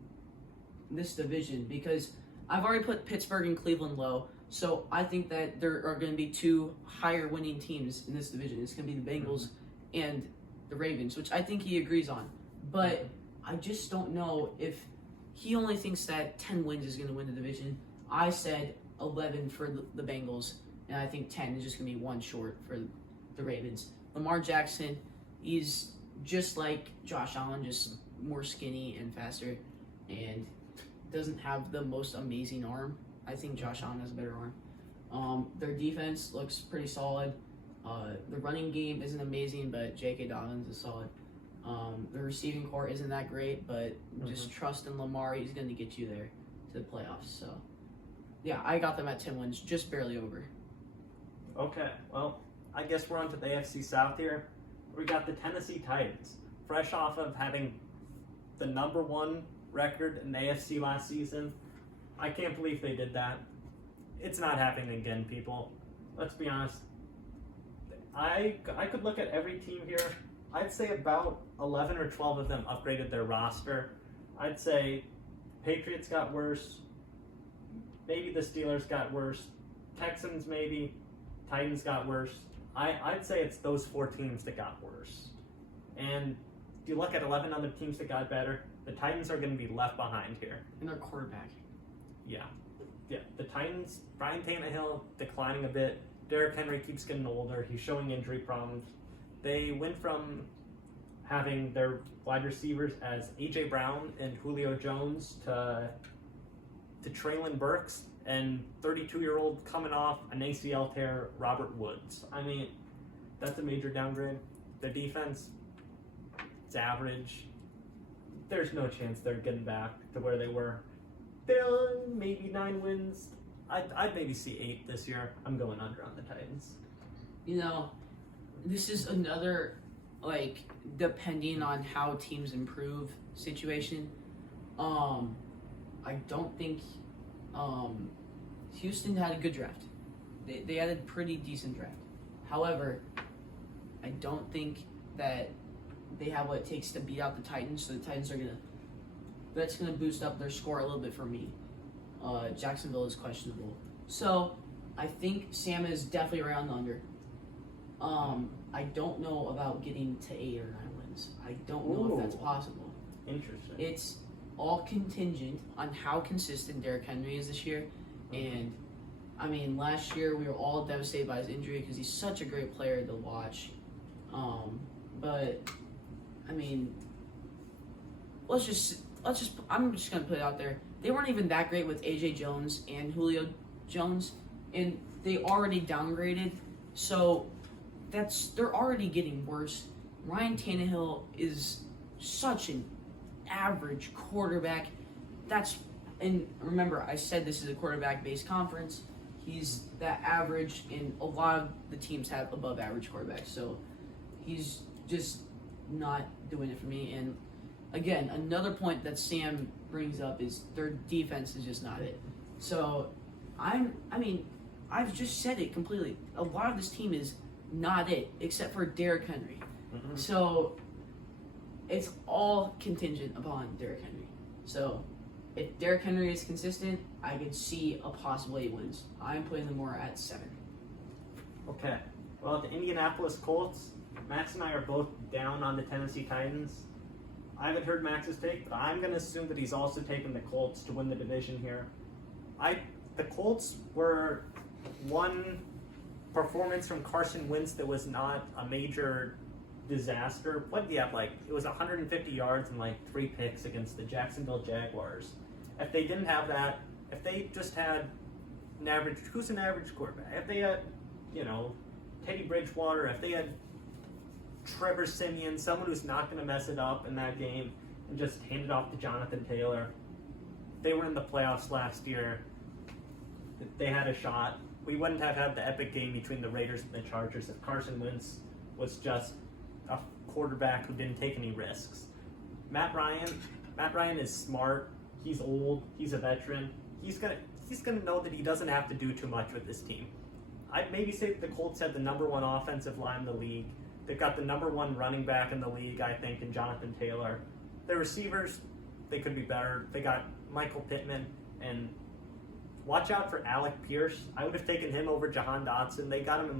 this division because I've already put Pittsburgh and Cleveland low. So I think that there are going to be 2 higher winning teams in this division. It's going to be the Bengals and the Ravens, which I think he agrees on. But I just don't know if he only thinks that 10 wins is going to win the division. I said 11 for the Bengals. And I think 10 is just going to be 1 short for the Ravens. Lamar Jackson, he's just like Josh Allen, just more skinny and faster, and doesn't have the most amazing arm. I think Josh Allen has a better arm. Their defense looks pretty solid. The running game isn't amazing, but J.K. Dobbins is solid. The receiving core isn't that great, but just trust in Lamar. He's going to get you there to the playoffs. So, yeah, I got them at 10 wins, just barely over. Okay, well, I guess we're on to the AFC South here. We got the Tennessee Titans, fresh off of having the number 1 record in the AFC last season. I can't believe they did that. It's not happening again, people. Let's be honest. I could look at every team here. I'd say about 11 or 12 of them upgraded their roster. I'd say Patriots got worse. Maybe the Steelers got worse. Texans maybe. Titans got worse. I'd say it's those 4 teams that got worse. And if you look at 11 other teams that got better, the Titans are going to be left behind here. And their quarterback. Yeah. The Titans, Brian Tannehill declining a bit. Derrick Henry keeps getting older. He's showing injury problems. They went from having their wide receivers as A.J. Brown and Julio Jones to Traylon Burks and 32-year-old coming off an ACL tear, Robert Woods. I mean, that's a major downgrade. The defense, it's average. There's no chance they're getting back to where they were. They'll maybe 9 wins. I'd maybe see 8 this year. I'm going under on the Titans. This is another, depending on how teams improve situation. I don't think Houston had a good draft. They had a pretty decent draft. However, I don't think that they have what it takes to beat out the Titans, so the Titans are that's gonna boost up their score a little bit for me. Jacksonville is questionable. So I think Sam is definitely around the under. I don't know about getting to 8 or 9 wins. I don't know if that's possible. Interesting. It's all contingent on how consistent Derrick Henry is this year. And, I mean, last year we were all devastated by his injury because he's such a great player to watch. But, I mean, I'm just going to put it out there. They weren't even that great with A.J. Jones and Julio Jones, and they already downgraded. So they're already getting worse. Ryan Tannehill is such an average quarterback. And remember, I said this is a quarterback-based conference. He's that average, and a lot of the teams have above-average quarterbacks. So he's just not doing it for me. And again, another point that Sam brings up is their defense is just not it. So I've just said it completely. A lot of this team is not it, except for Derrick Henry. So it's all contingent upon Derrick Henry. So if Derrick Henry is consistent, I could see a possible 8 wins. I'm putting them more at 7. Okay. Well, the Indianapolis Colts, Max and I are both down on the Tennessee Titans. I haven't heard Max's take, but I'm going to assume that he's also taking the Colts to win the division here. The Colts were one performance from Carson Wentz that was not a major disaster. What did he have? It was 150 yards and 3 picks against the Jacksonville Jaguars. If they didn't have that, if they just had who's an average quarterback? If they had, Teddy Bridgewater, if they had Trevor Siemian, someone who's not going to mess it up in that game, and just hand it off to Jonathan Taylor. They were in the playoffs last year. They had a shot. We wouldn't have had the epic game between the Raiders and the Chargers if Carson Wentz was just a quarterback who didn't take any risks. Matt Ryan is smart. He's old. He's a veteran. He's gonna know that he doesn't have to do too much with this team. I'd maybe say that the Colts have the number 1 offensive line in the league. They've got the number 1 running back in the league, I think, in Jonathan Taylor. Their receivers, they could be better. They got Michael Pittman, and watch out for Alec Pierce. I would have taken him over Jahan Dotson. They got him in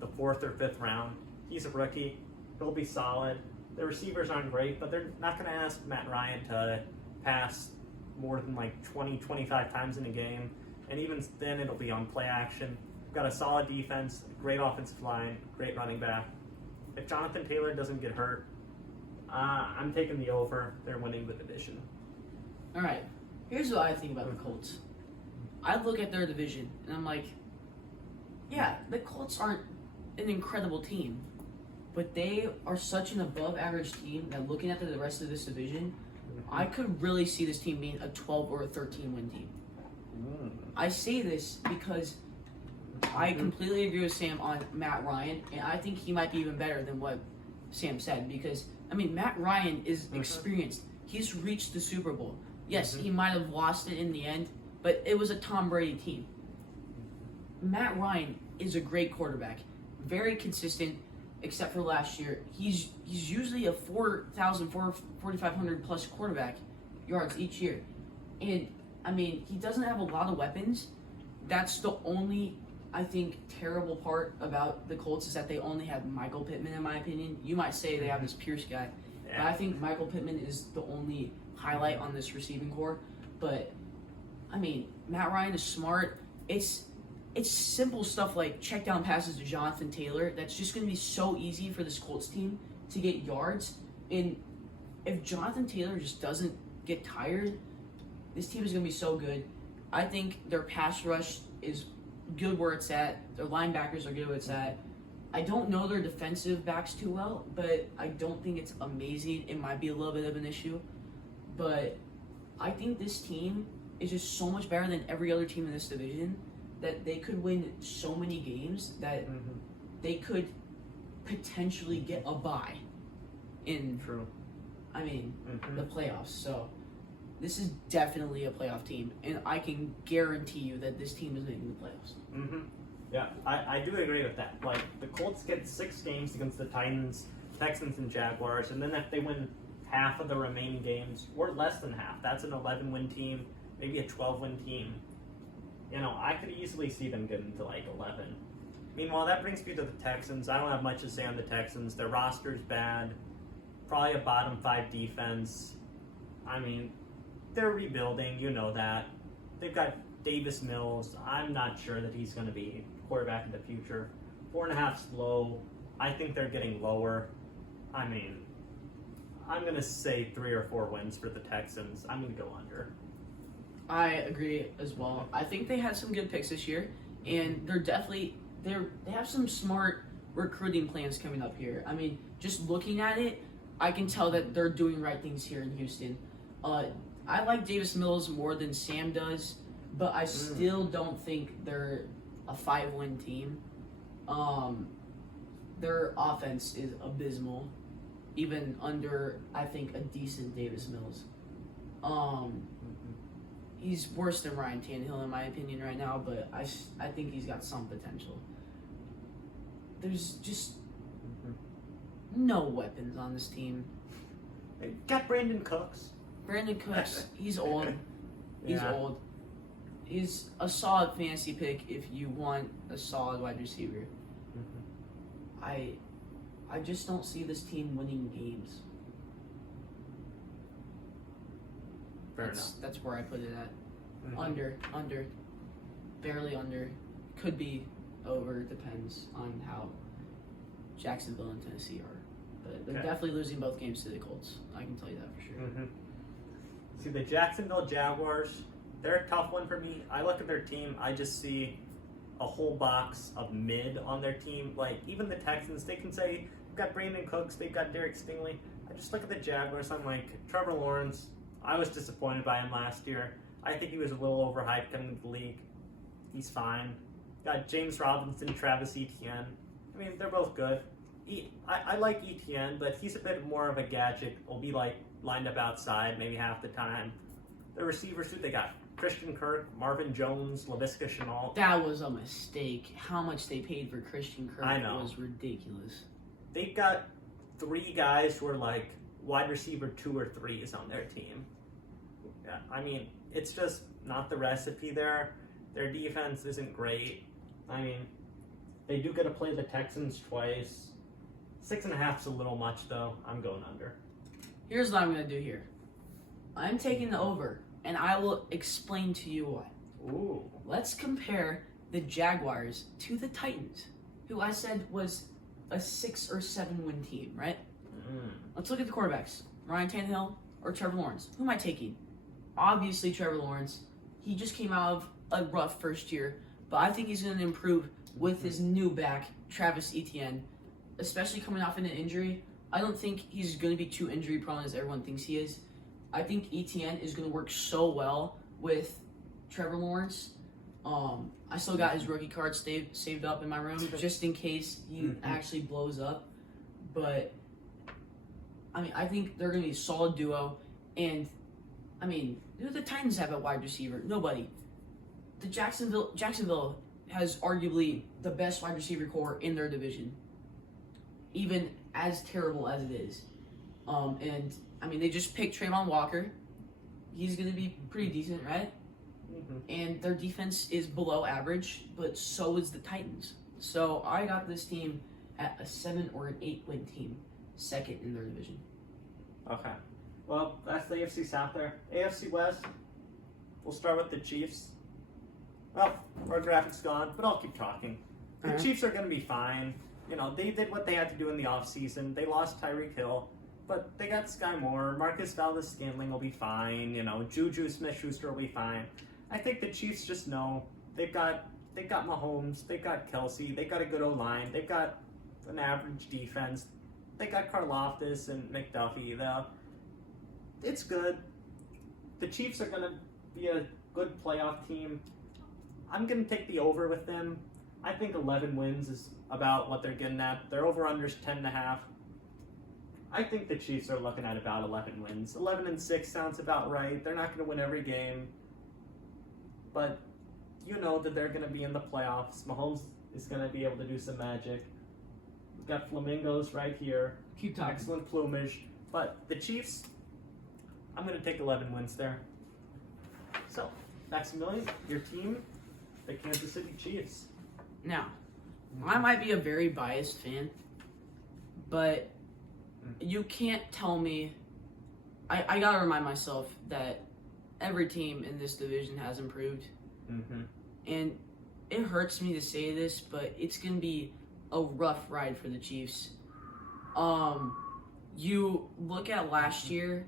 the 4th or 5th round. He's a rookie. He'll be solid. Their receivers aren't great, but they're not going to ask Matt Ryan to pass more than 20, 25 times in a game. And even then, it'll be on play action. We've got a solid defense, great offensive line, great running back. If Jonathan Taylor doesn't get hurt, I'm taking the over. They're winning the division. All right. Here's what I think about the Colts. I look at their division, and I'm like, yeah, the Colts aren't an incredible team, but they are such an above-average team that looking at the rest of this division, I could really see this team being a 12 or a 13-win team. I say this because I completely agree with Sam on Matt Ryan, and I think he might be even better than what Sam said because, Matt Ryan is experienced. He's reached the Super Bowl. Yes, he might have lost it in the end, but it was a Tom Brady team. Matt Ryan is a great quarterback, very consistent, except for last year. He's usually a 4,500 plus quarterback yards each year. And, he doesn't have a lot of weapons. That's the only, I think, terrible part about the Colts is that they only have Michael Pittman, in my opinion. You might say they have this Pierce guy, but I think Michael Pittman is the only highlight on this receiving core. But, Matt Ryan is smart. It's simple stuff like check down passes to Jonathan Taylor. That's just going to be so easy for this Colts team to get yards. And if Jonathan Taylor just doesn't get tired, this team is going to be so good. I think their pass rush is good where it's at. Their linebackers are good where it's at. I don't know their defensive backs too well, but I don't think it's amazing. It might be a little bit of an issue. But I think this team is just so much better than every other team in this division that they could win so many games that they could potentially get a bye in the playoffs. So this is definitely a playoff team, and I can guarantee you that this team is making the playoffs. Yeah, I do agree with that. Like, the Colts get 6 games against the Titans, Texans, and Jaguars, and then if they win half of the remaining games, or less than half, that's an 11-win team, maybe a 12-win team. I could easily see them getting to, 11. Meanwhile, that brings me to the Texans. I don't have much to say on the Texans. Their roster's bad. Probably a bottom 5 defense. I mean, they're rebuilding, you know that. They've got Davis Mills. I'm not sure that he's going to be quarterback in the future. 4.5's low. I think they're getting lower. I mean, I'm going to say 3 or 4 wins for the Texans. I'm going to go under. I agree as well. I think they had some good picks this year, and they have some smart recruiting plans coming up here. I mean, just looking at it, I can tell that they're doing right things here in Houston. I like Davis Mills more than Sam does, but I still don't think they're a 5-win team. Their offense is abysmal, even under, I think, a decent Davis Mills. He's worse than Ryan Tannehill in my opinion right now, but I think he's got some potential. There's just no weapons on this team. They got Brandon Cooks. Brandon Cooks, he's old. He's Yeah. old. He's a solid fantasy pick if you want a solid wide receiver. I just don't see this team winning games. Fair enough. That's where I put it at. Under, barely under. Could be over. Depends on how Jacksonville and Tennessee are. But they're definitely losing both games to the Colts. I can tell you that for sure. See, the Jacksonville Jaguars, they're a tough one for me. I look at their team, I just see a whole box of mid on their team. Like, even the Texans, they can say, they've got Brandon Cooks, they've got Derek Stingley. I just look at the Jaguars, I'm like, Trevor Lawrence, I was disappointed by him last year. I think he was a little overhyped coming into the league. He's fine. Got James Robinson, Travis Etienne. I mean, they're both good. I like Etienne, but he's a bit more of a gadget. Will be like lined up outside maybe half the time. The receivers, they got Christian Kirk, Marvin Jones, Laviska Shenault. That was a mistake. How much they paid for Christian Kirk was ridiculous. They've got 3 guys who are like wide receiver 2 or 3s on their team. Yeah, I mean, it's just not the recipe there. Their defense isn't great. I mean, they do get to play the Texans twice. 6.5's a little much, though. I'm going under. Here's what I'm going to do here. I'm taking the over, and I will explain to you why. Ooh. Let's compare the Jaguars to the Titans, who I said was a 6 or 7 win team, right? Let's look at the quarterbacks. Ryan Tannehill or Trevor Lawrence. Who am I taking? Obviously Trevor Lawrence. He just came out of a rough first year, but I think he's going to improve with his new back, Travis Etienne, especially coming off an injury. I don't think he's going to be too injury prone as everyone thinks he is. I think Etienne is going to work so well with Trevor Lawrence. I still got his rookie card saved up in my room just in case he actually blows up. But, I mean, I think they're going to be a solid duo. And, I mean, who do the Titans have at wide receiver? Nobody. The Jacksonville has arguably the best wide receiver core in their division, even as terrible as it is. And, I mean, they just picked Trayvon Walker. He's going to be pretty decent, right? And their defense is below average, but so is the Titans. So I got this team at a 7 or an 8 win team, second in their division. Okay. Well, that's the AFC South there. AFC West, we'll start with the Chiefs. Well, our graphic's gone, but I'll keep talking. The Chiefs are going to be fine. You know, they did what they had to do in the offseason. They lost Tyreek Hill, but they got Sky Moore. Marcus Valdes-Scantling will be fine. You know, Juju Smith-Schuster will be fine. I think the Chiefs just know they've got Mahomes, they've got Kelsey, they've got a good O-line, they've got an average defense, they got Karlaftis and McDuffie. It's good. The Chiefs are going to be a good playoff team. I'm going to take the over with them. I think 11 wins is about what they're getting at. Their over-under's 10.5. I think the Chiefs are looking at about 11 wins. 11-6 sounds about right. They're not going to win every game, but you know that they're going to be in the playoffs. Mahomes is going to be able to do some magic. We've got flamingos right here. Keep talking. Excellent plumage. But the Chiefs, I'm going to take 11 wins there. So, Maximilian, your team, the Kansas City Chiefs. Now, I might be a very biased fan, but you can't tell me. I gotta remind myself that every team in this division has improved. Mm-hmm. And it hurts me to say this, but it's gonna be a rough ride for the Chiefs. You look at last year,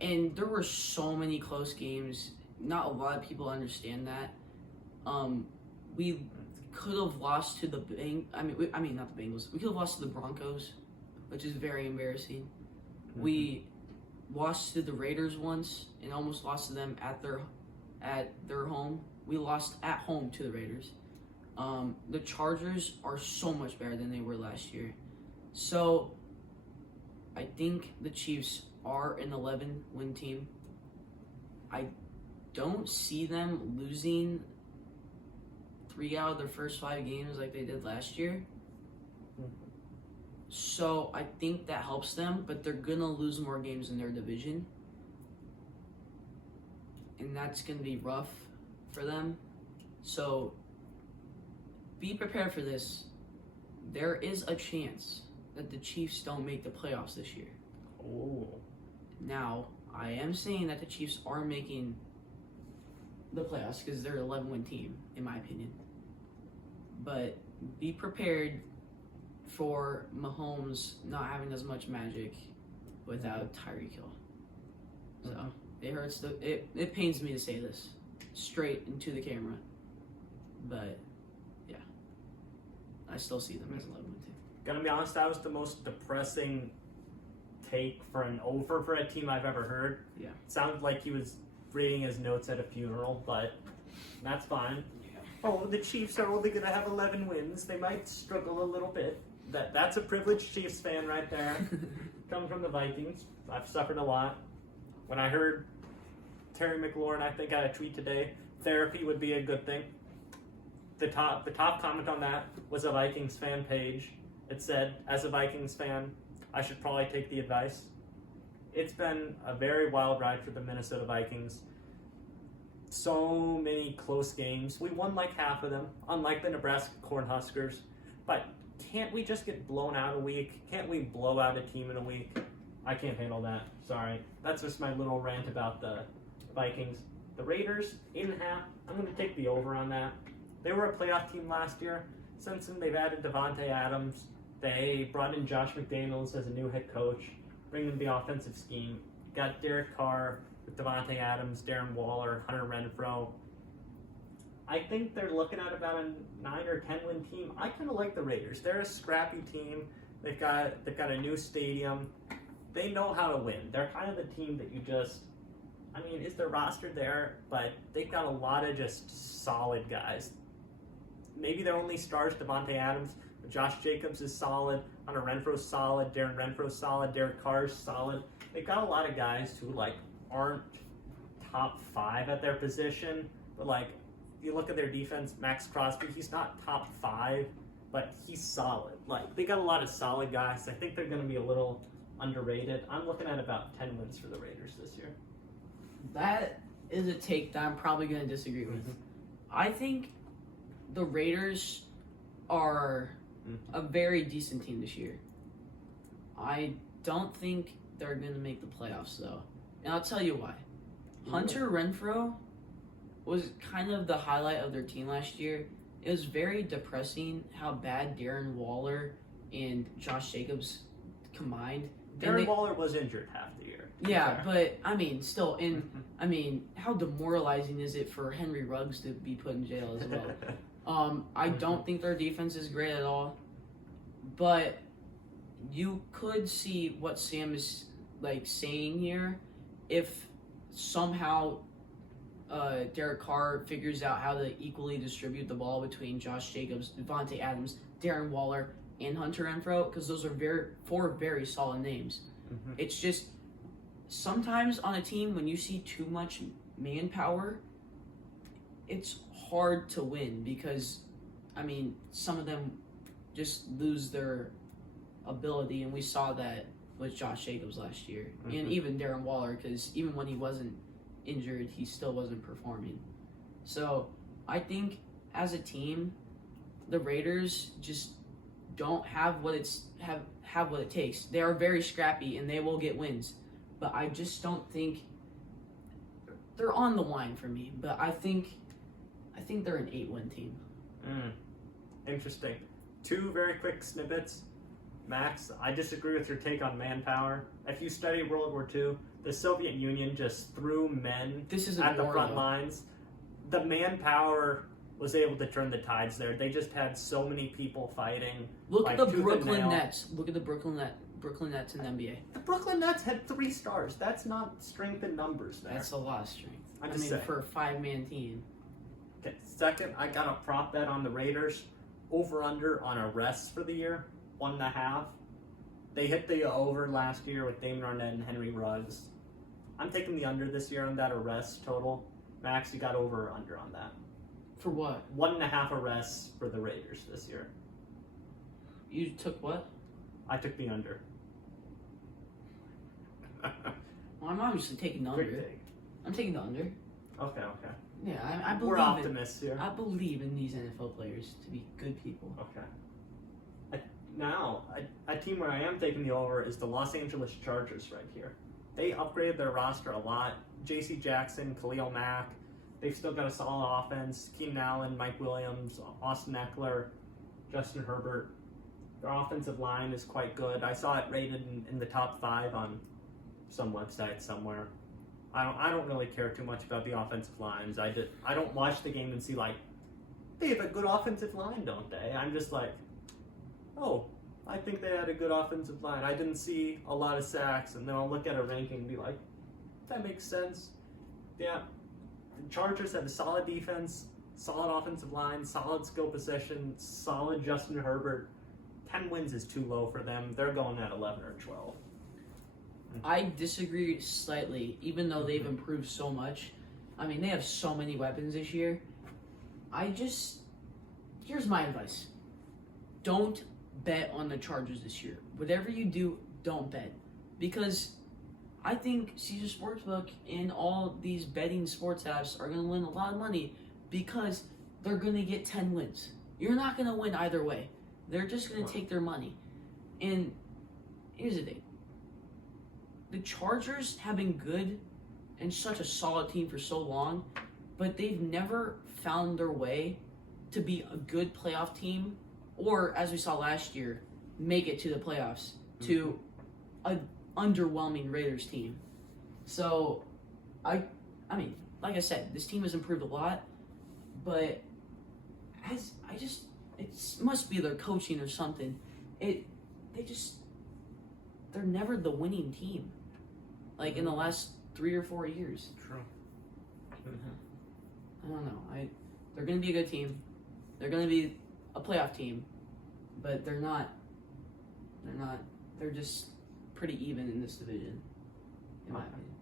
and there were so many close games. Not a lot of people understand that. We could have lost to the not the Bengals. We could have lost to the Broncos, which is very embarrassing. Mm-hmm. We lost to the Raiders once and almost lost to them at their home. We lost at home to the Raiders. The Chargers are so much better than they were last year. So I think the Chiefs are an 11-win team. I don't see them losing 3 out of their first 5 games like they did last year. So I think that helps them, but they're going to lose more games in their division. And that's going to be rough for them. So be prepared for this. There is a chance that the Chiefs don't make the playoffs this year. Oh. Now, I am saying that the Chiefs are making the playoffs because they're an 11-win team, in my opinion. But be prepared for Mahomes not having as much magic without Tyreek Hill. So it hurts. It pains me to say this straight into the camera, but yeah, I still see them as an 11-win team. Gonna be honest, that was the most depressing take for an over for a team I've ever heard. Yeah. It sounded like he was reading his notes at a funeral, but that's fine. Yeah. Oh, the Chiefs are only gonna have 11 wins. They might struggle a little bit. That's a privileged Chiefs fan right there. Coming from the Vikings. I've suffered a lot. When I heard Terry McLaurin, I think I had a tweet today, therapy would be a good thing. The top comment on that was a Vikings fan page. It said, as a Vikings fan, I should probably take the advice. It's been a very wild ride for the Minnesota Vikings. So many close games. We won like half of them, unlike the Nebraska Cornhuskers. But can't we just get blown out a week? Can't we blow out a team in a week? I can't handle that. Sorry. That's just my little rant about the Vikings. The Raiders, 8.5. I'm going to take the over on that. They were a playoff team last year. Since then, they've added Devontae Adams. They brought in Josh McDaniels as a new head coach, bringing the offensive scheme. Got Derek Carr with Devontae Adams, Darren Waller, Hunter Renfrow. I think they're looking at about a 9 or 10 win team. I kind of like the Raiders. They're a scrappy team. They've got a new stadium. They know how to win. They're kind of the team that you just, is their roster there? But they've got a lot of just solid guys. Maybe their only stars, Devontae Adams, but Josh Jacobs is solid. Hunter Renfrow's solid. Darren Renfrow's solid. Derek Carr's solid. They've got a lot of guys who aren't top 5 at their position, but if you look at their defense, Max Crosby, he's not top 5, but he's solid. They got a lot of solid guys. I think they're going to be a little underrated. I'm looking at about 10 wins for the Raiders this year. That is a take that I'm probably going to disagree with. I think the Raiders are a very decent team this year. I don't think they're going to make the playoffs, though. And I'll tell you why. Hunter Renfrow was kind of the highlight of their team last year. It was very depressing how bad Darren Waller and Josh Jacobs combined. Darren Waller was injured half the year. Yeah, but still, how demoralizing is it for Henry Ruggs to be put in jail as well? I don't think their defense is great at all, but you could see what Sam is saying here. If somehow Derek Carr figures out how to equally distribute the ball between Josh Jacobs, Devontae Adams, Darren Waller, and Hunter Renfrow, because those are four very solid names. It's just sometimes on a team when you see too much manpower, it's hard to win because I mean, some of them just lose their ability, and we saw that with Josh Jacobs last year, and even Darren Waller, because even when he wasn't injured, he still wasn't performing. So I think as a team, the Raiders just don't have what it takes. They are very scrappy and they will get wins, but I just don't think they're on the line for me. But I think they're an 8-win team. Interesting. 2 very quick snippets. Max, I disagree with your take on manpower. If you study World War II, the Soviet Union just threw men at the front lines. The manpower was able to turn the tides there. They just had so many people fighting. Look at the Brooklyn Nets. Look at the Brooklyn Nets in the NBA. The Brooklyn Nets had 3 stars. That's not strength in numbers there. That's a lot of strength. I mean, for a 5-man team. Okay, second, I got a prop bet on the Raiders. Over-under on arrests for the year, 1.5. They hit the over last year with Damon Arnett and Henry Ruggs. I'm taking the under this year on that arrest total. Max, you got over or under on that? For what? 1.5 arrests for the Raiders this year. You took what? I took the under. Well, I'm obviously taking the under. I'm taking the under. Okay. Yeah, I believe We're optimists here. I believe in these NFL players to be good people. Okay. Now, a team where I am taking the over is the Los Angeles Chargers right here. They upgraded their roster a lot. J.C. Jackson, Khalil Mack. They've still got a solid offense. Keenan Allen, Mike Williams, Austin Eckler, Justin Herbert. Their offensive line is quite good. I saw it rated in the top 5 on some website somewhere. I don't really care too much about the offensive lines. I don't watch the game and see like, they have a good offensive line, don't they? I'm just like, oh, I think they had a good offensive line. I didn't see a lot of sacks, and then I'll look at a ranking and be like, that makes sense. Yeah, the Chargers have a solid defense, solid offensive line, solid skill position, solid Justin Herbert. 10 wins is too low for them. They're going at 11 or 12. I disagree slightly, even though they've improved so much. I mean, they have so many weapons this year. Here's my advice. Don't bet on the Chargers this year. Whatever you do, don't bet. Because I think Caesar Sportsbook and all these betting sports apps are going to win a lot of money because they're going to get 10 wins. You're not going to win either way. They're just going to take their money. And here's the thing. The Chargers have been good and such a solid team for so long, but they've never found their way to be a good playoff team, or as we saw last year, make it to the playoffs to an underwhelming Raiders team. So, I mean, like I said, this team has improved a lot, but it must be their coaching or something. They're never the winning team. Like in the last 3 or 4 years. True. I don't know. They're going to be a good team. They're going to be a playoff team, but they're not. They're just pretty even in this division, in my opinion.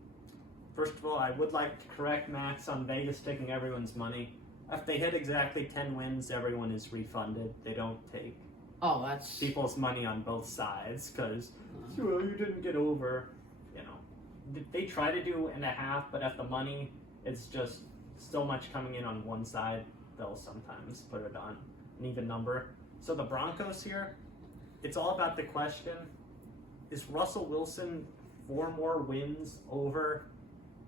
First of all, I would like to correct Max on Vegas taking everyone's money. If they hit exactly 10 wins, everyone is refunded. They don't take that's people's money on both sides because you didn't get over. They try to do 1.5, but if the money is just so much coming in on one side, they'll sometimes put it on an even number. So the Broncos here, it's all about the question, is Russell Wilson 4 more wins over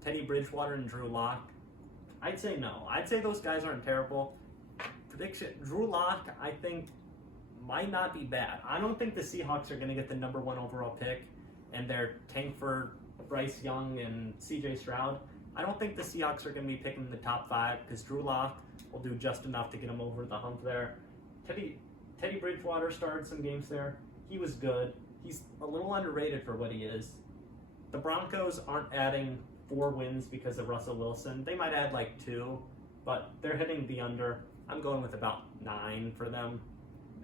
Teddy Bridgewater and Drew Lock? I'd say no. I'd say those guys aren't terrible. Prediction, Drew Lock, I think, might not be bad. I don't think the Seahawks are going to get the number 1 overall pick and they're tank for Bryce Young and CJ Stroud. I don't think the Seahawks are going to be picking the top 5 because Drew Lock will do just enough to get him over the hump there. Teddy Bridgewater started some games there. He was good. He's a little underrated for what he is. The Broncos aren't adding 4 wins because of Russell Wilson. They might add like 2, but they're hitting the under. I'm going with about 9 for them.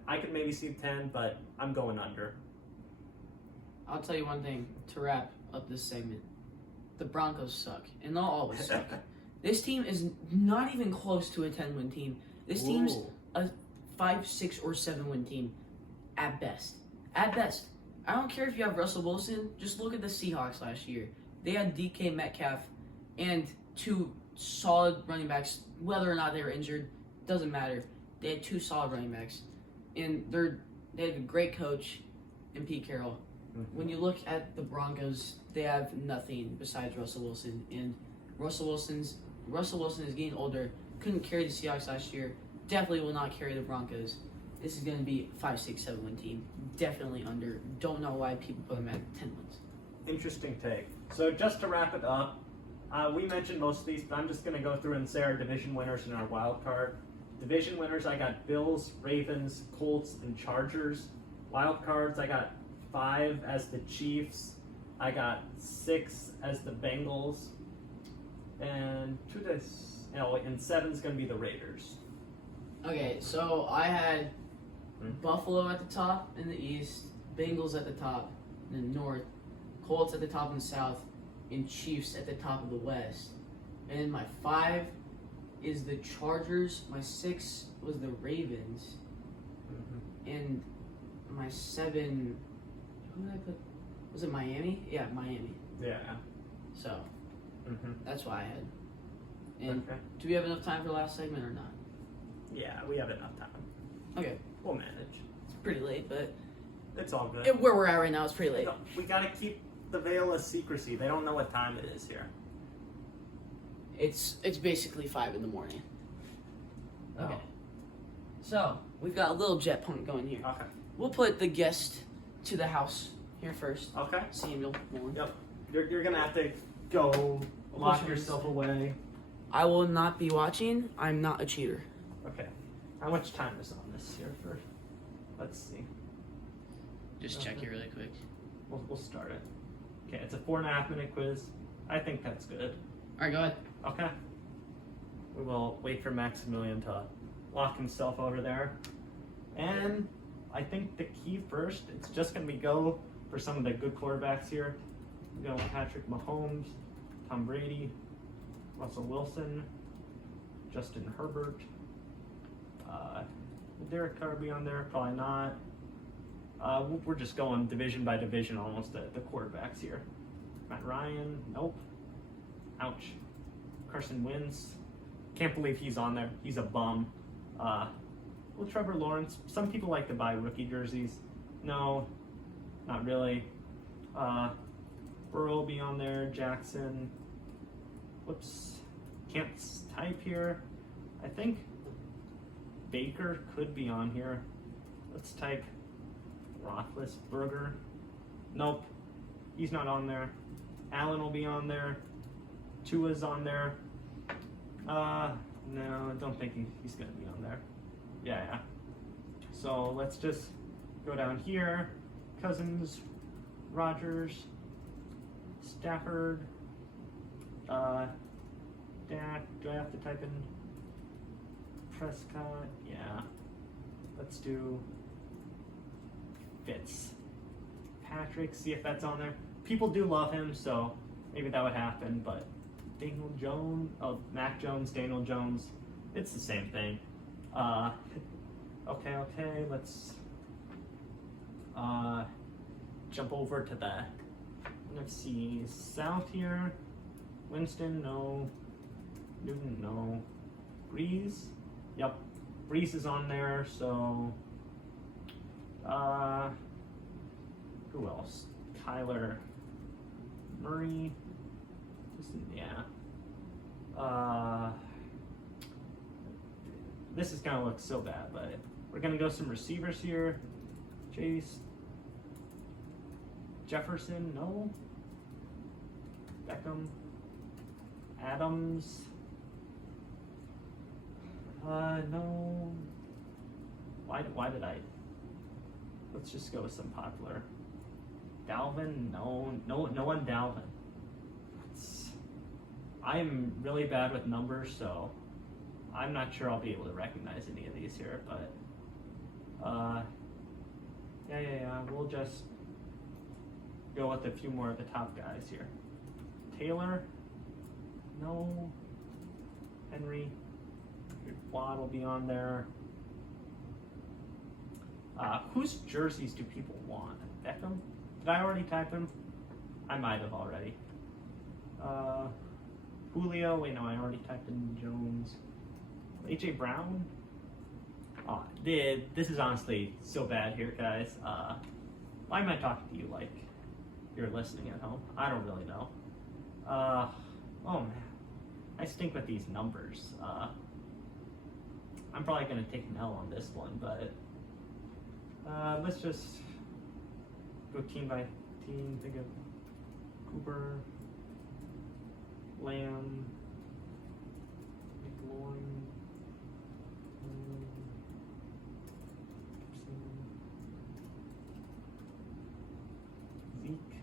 I could maybe see 10, but I'm going under. I'll tell you one thing to wrap up this segment. The Broncos suck, and they'll always suck. This team is not even close to a 10-win team. This team's a 5, 6, or 7 win team at best. At best. I don't care if you have Russell Wilson. Just look at the Seahawks last year. They had DK Metcalf and 2 solid running backs. Whether or not they were injured, doesn't matter. They had 2 solid running backs. And they have a great coach in Pete Carroll. Mm-hmm. When you look at the Broncos, they have nothing besides Russell Wilson. And Russell Wilson is getting older. Couldn't carry the Seahawks last year. Definitely will not carry the Broncos. This is going to be 5, 6, 7 win team. Definitely under. Don't know why people put them at 10 wins. Interesting take. So just to wrap it up, we mentioned most of these, but I'm just going to go through and say our division winners and our wild card. Division winners, I got Bills, Ravens, Colts, and Chargers. Wild cards, I got 5 as the Chiefs. I got 6 as the Bengals. And and 7's going to be the Raiders. Okay, so I had Buffalo at the top in the East, Bengals at the top in the North, Colts at the top in the South, and Chiefs at the top of the West. And my 5 is the Chargers. My 6 was the Ravens. And my 7, who did I put? Was it Miami? Yeah, Miami. Yeah. So, that's why I had. And Okay. do we have enough time for the last segment or not? Yeah, we have enough time. Okay. We'll manage. It's pretty late, but It's all good. where we're at right now is pretty late. We got to keep the veil of secrecy. They don't know what time it is here. It's basically 5 in the morning. Okay. Oh. So, we've got a little jet pump going here. Okay. We'll put the guest to the house here first. Okay. Samuel Moore. Yep. You're going to have to go lock yourself away. I will not be watching. I'm not a cheater. Okay. How much time is on this here for? Let's see. Just check it really quick. We'll start it. Okay, it's a 4.5 minute quiz. I think that's good. Alright, go ahead. Okay. We will wait for Maximilian to lock himself over there. And I think the key first, it's just going to be go for some of the good quarterbacks here. We go Patrick Mahomes, Tom Brady, Russell Wilson, Justin Herbert. Will Derek Carr be on there? Probably not. We're just going division by division almost, the quarterbacks here. Matt Ryan, nope. Ouch. Carson Wentz, can't believe he's on there. He's a bum. Well, Trevor Lawrence, some people like to buy rookie jerseys. No, not really. Burrow will be on there, Jackson. Whoops, can't type here. I think Baker could be on here. Let's type Roethlisberger. Nope, he's not on there. Allen will be on there. Tua's on there. No, I don't think he's going to be on there. Yeah. So let's just go down here. Cousins, Rodgers, Stafford, Dak. Do I have to type in Prescott? Yeah. Let's do Fitzpatrick, see if that's on there. People do love him, so maybe that would happen, but Daniel Jones, Mac Jones, Daniel Jones, it's the same thing. Okay, let's jump over to the NFC South here. Winston, no. Newton, no. Breeze, yep. Breeze is on there, so who else? Kyler Murray. Yeah. This is gonna look so bad, but we're gonna go some receivers here. Chase, Jefferson, no. Beckham, Adams, no. Why did I? Let's just go with some popular. Dalvin, no one Dalvin. I'm really bad with numbers, so I'm not sure I'll be able to recognize any of these here, but yeah. We'll just go with a few more of the top guys here. Taylor, no. Henry, Watt will be on there. Whose jerseys do people want? Beckham? Did I already type him? I might have already. Julio. Wait, no, I already typed in Jones. AJ Brown? Oh, this is honestly so bad here, guys. Why am I talking to you like you're listening at home? I don't really know. Oh man, I stink with these numbers. I'm probably gonna take an L on this one, but let's just go team by team. Think of Cooper, Lamb, McLaurin, Zeke,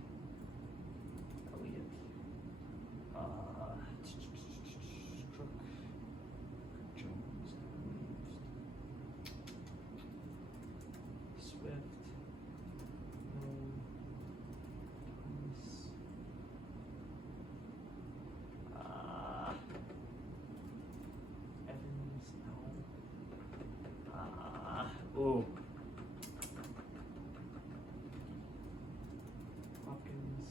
Elliott, Crook, Jones, Swift, Evans, no. Oh. Hopkins,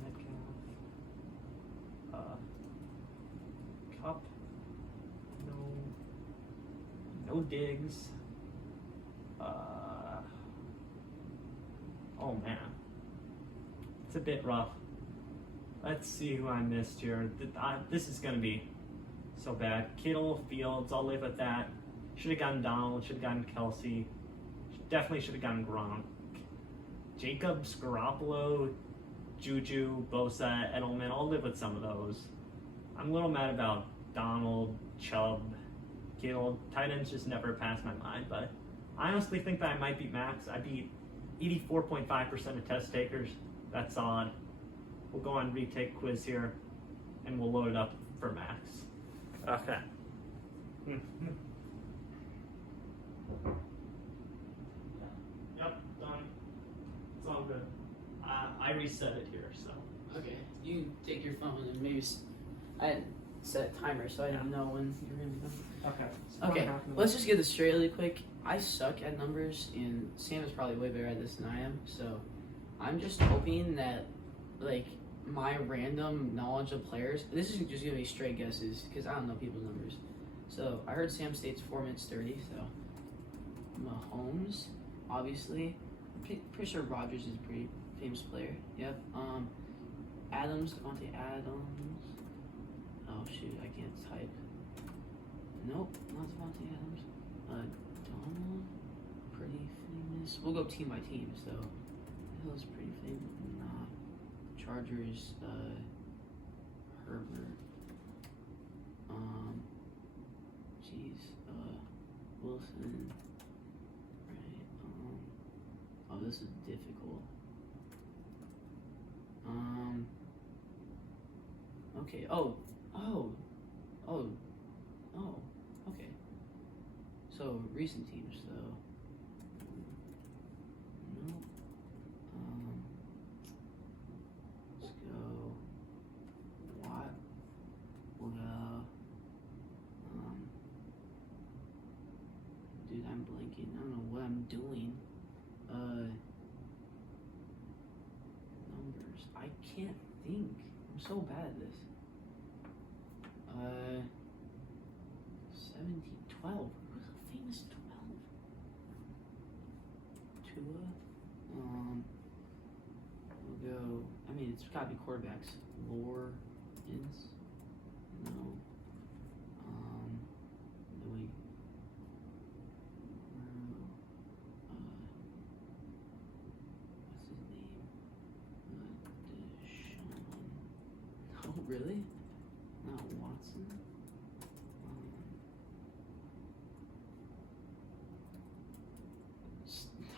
Metcalf, Cup, no Diggs. Oh man, it's a bit rough. Let's see who I missed here. This is gonna be so bad. Kittle, Fields, I'll live with that. Should have gotten Donald, should have gotten Kelsey. Definitely should have gotten Gronk. Jacobs, Garoppolo, Juju, Bosa, Edelman, I'll live with some of those. I'm a little mad about Donald, Chubb, Kittle. Tight ends just never passed my mind, but I honestly think that I might beat Max. I beat 84.5% of test takers. That's odd. We'll go on retake quiz here, and we'll load it up for Max. Okay. Yep, done. It's all good. I reset it here, so. Okay, you take your phone and maybe I hadn't set a timer, so I didn't know when you were gonna be done. Okay. Okay, let's just get this straight really quick. I suck at numbers, and Sam is probably way better at this than I am. So I'm just hoping that, like, my random knowledge of players. This is just gonna be straight guesses because I don't know people's numbers. So I heard Sam State's 4 minutes 30. So Mahomes, obviously. Pretty sure Rodgers is a pretty famous player. Yep. Adams, Devontae Adams. Oh shoot, I can't type. Nope, not Devontae Adams. Donald, pretty famous. We'll go team by team. So Hill's pretty famous. Not Chargers. Herbert. Wilson. Right. Oh, this is difficult. Okay. Oh. Okay. So recent teams. So no. Let's go. What? We'll go. Dude, I'm blanking. I don't know what I'm doing. Numbers. I can't think. I'm so bad at this. 12. Who's a famous 12? Tua. We'll go. I mean, it's gotta be quarterbacks. Lawrence. No. Louis. What's his name? Deshaun. Oh, really? Not Watson.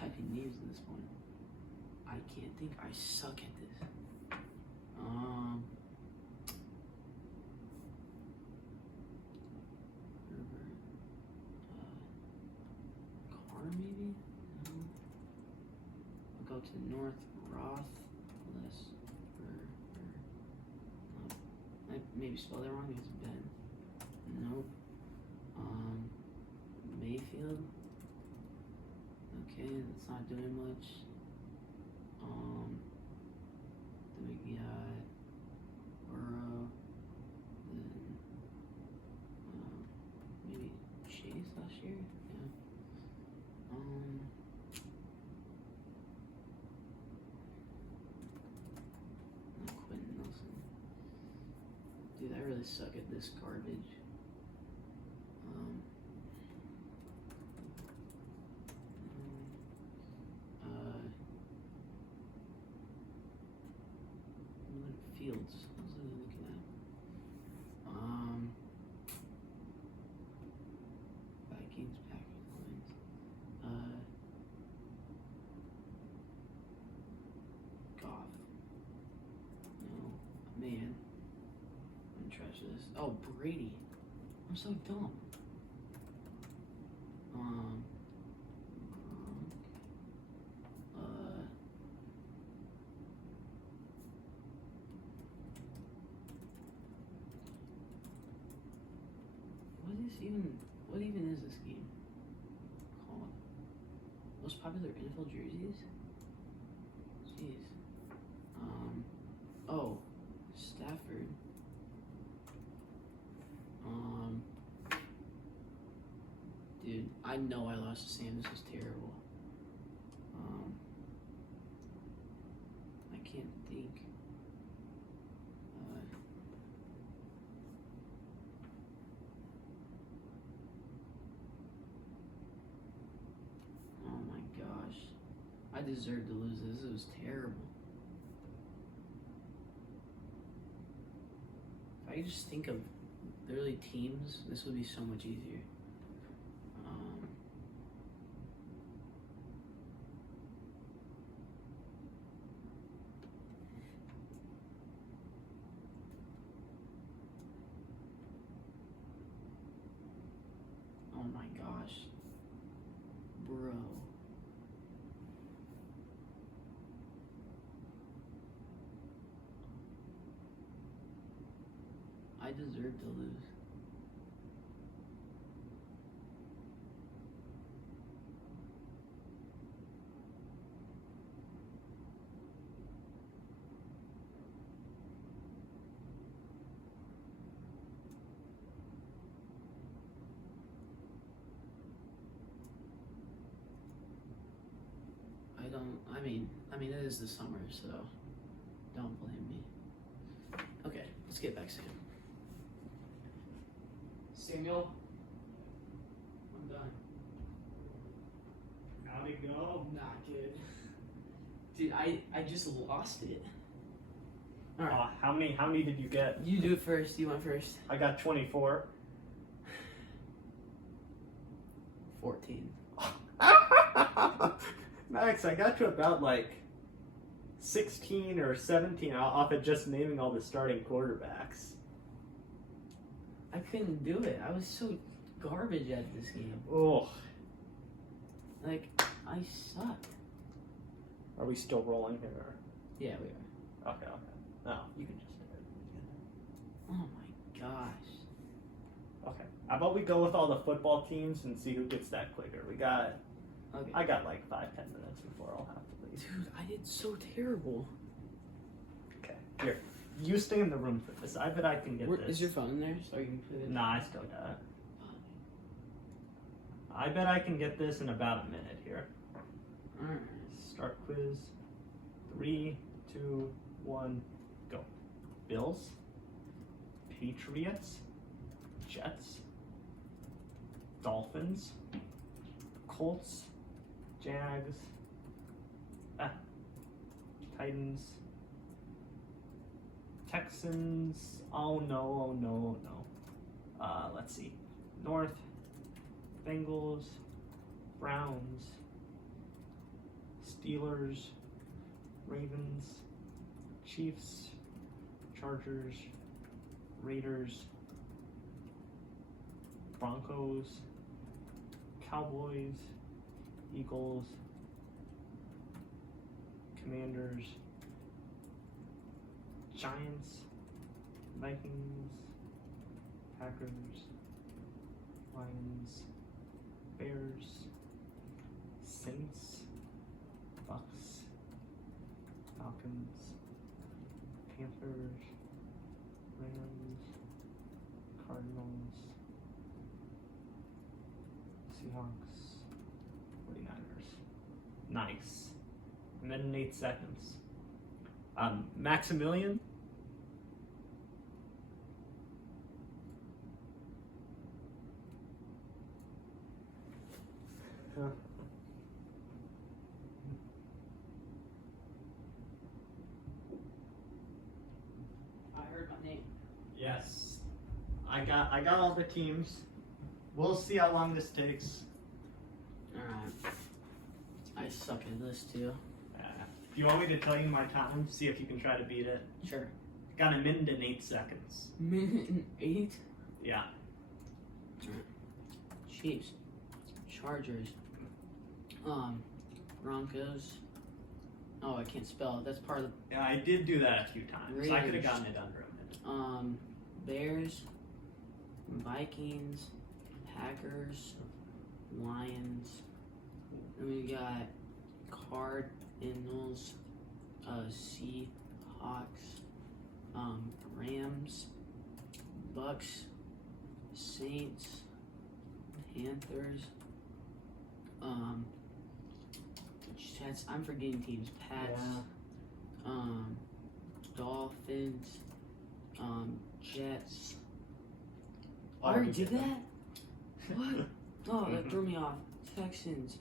Typing names at this point. I can't think. I suck at this. Herbert. Carr maybe? No. I'll go to North Roth. I maybe spelled that wrong. It's Ben. Nope. Mayfield. Okay, that's not doing much. Then we got Burrow. Then maybe Chase last year. Yeah. Not Quentin Nelson. Dude, I really suck at this garbage. Fields. What was I looking at? Vikings, Packers, Lions. Goff. No, man. I'm trash this. Oh, Brady. I'm so dumb. What even is this game called? Most popular NFL jerseys? Jeez. Oh, Stafford. Dude, I know I lost to Sam. This is terrible. I can't think. Oh my gosh. I deserve to lose this. This was terrible. If I could just think of literally teams, this would be so much easier. Oh my gosh. Bro. I deserve to lose. I mean, it is the summer, so don't blame me. Okay, let's get back to Sam. Samuel, I'm done. How'd it go? Not good. Dude, I just lost it. All right. How many did you get? You do it first. You went first. I got 24. 14. Max, I got to about like 16 or 17 off of just naming all the starting quarterbacks. I couldn't do it. I was so garbage at this game. Oh. Like, I suck. Are we still rolling here? Yeah, we are. Okay. No, you can just do it. Oh my gosh. Okay. How about we go with all the football teams and see who gets that quicker? Okay. I got like 5-10 minutes before I'll have to leave. Dude, I did so terrible. Okay. Here. You stay in the room for this. I bet I can get this. Is your phone there so you can put it? Nah, I still got it. I bet I can get this in about a minute here. Alright. Start quiz. 3, 2, 1, go. Bills, Patriots, Jets, Dolphins, Colts, Jags, Titans, Texans. Oh no. Let's see. North, Bengals, Browns, Steelers, Ravens, Chiefs, Chargers, Raiders, Broncos, Cowboys, Eagles, Commanders, Giants, Vikings, Packers, Lions, Bears, Saints, Bucks, Falcons, Panthers, Rams, Cardinals, Seahawks, 49ers. Nice. A minute and 8 seconds. Maximilian. I heard my name. Yes. I got all the teams. We'll see how long this takes. Alright. I suck at this too. Do you want me to tell you my time? See if you can try to beat it. Sure. Got a minute and 8 seconds. Minute and 8? Yeah. Chiefs. Chargers. Broncos. Oh, I can't spell. That's part of the Yeah, I did do that a few times. I could have Raiders. gotten it under a minute. Bears. Vikings. Packers. Lions. Then we got Cardinals. Seahawks. Rams. Bucks. Saints. Panthers. Jets. I'm forgetting teams. Pats. Dolphins. Jets. I already did that? What? Oh, that threw me off. Texans.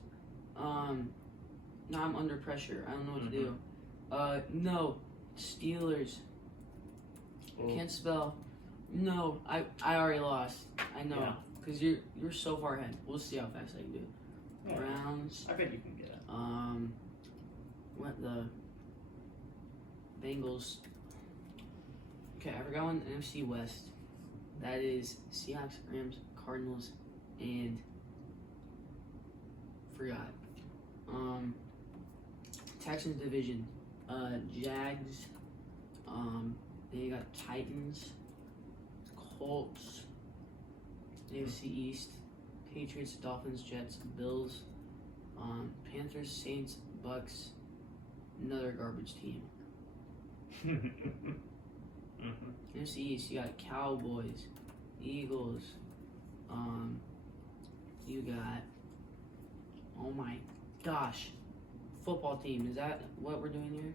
Now I'm under pressure. I don't know what to do. No. Steelers. Can't spell. No, I already lost. I know. Yeah. Because you're so far ahead. We'll see how fast I can do. Yeah. Browns. I bet you can get it. What the Bengals. Okay, I forgot one NFC West. That is Seahawks, Rams, Cardinals, and forgot. Texans division. Jags. Then you got Titans, Colts, AFC East, Patriots, Dolphins, Jets, Bills, Panthers, Saints, Bucks, another garbage team. NFC East, you got Cowboys, Eagles, you got, oh my gosh, football team. Is that what we're doing here?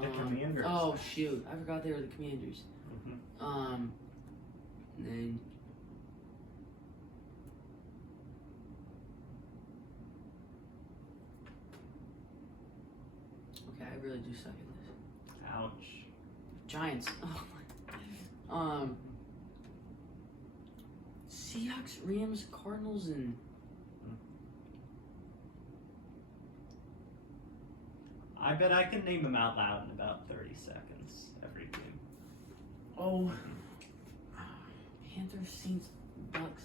The Commanders. Oh shoot, I forgot they were the Commanders. Then okay, I really do suck at this. Ouch. Giants. Oh my. Seahawks, Rams, Cardinals, and I bet I can name them out loud in about 30 seconds every game. oh, Panthers, Saints, Bucks.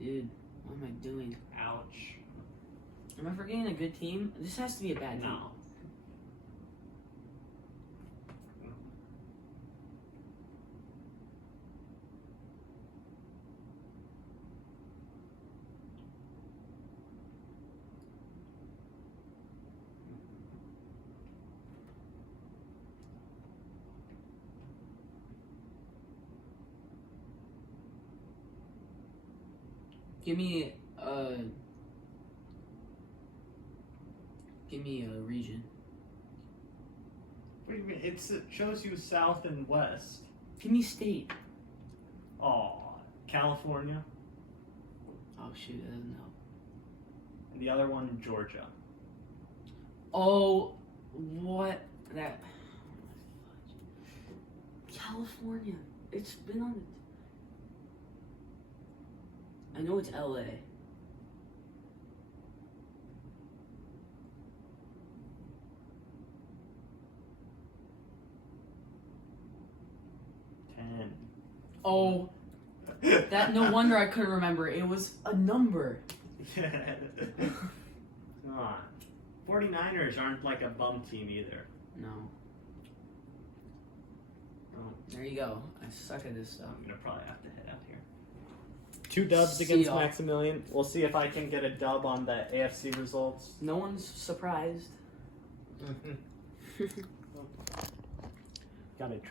Dude, what am I doing? Ouch. Am I forgetting a good team? This has to be a bad team. No. Give me a region. What do you mean? It shows you south and west. Give me state. Oh, California. Oh shoot, that doesn't help. And the other one, Georgia. Oh, what that? California. It's been on it. I know it's LA. Oh, that no wonder I couldn't remember. It was a number. Come on. 49ers aren't like a bum team either. No. Oh, there you go. I suck at this stuff. I'm gonna probably have to head out here. 2 dubs See against y'all. Maximilian. We'll see if I can get a dub on the AFC results. No one's surprised. Gotta try.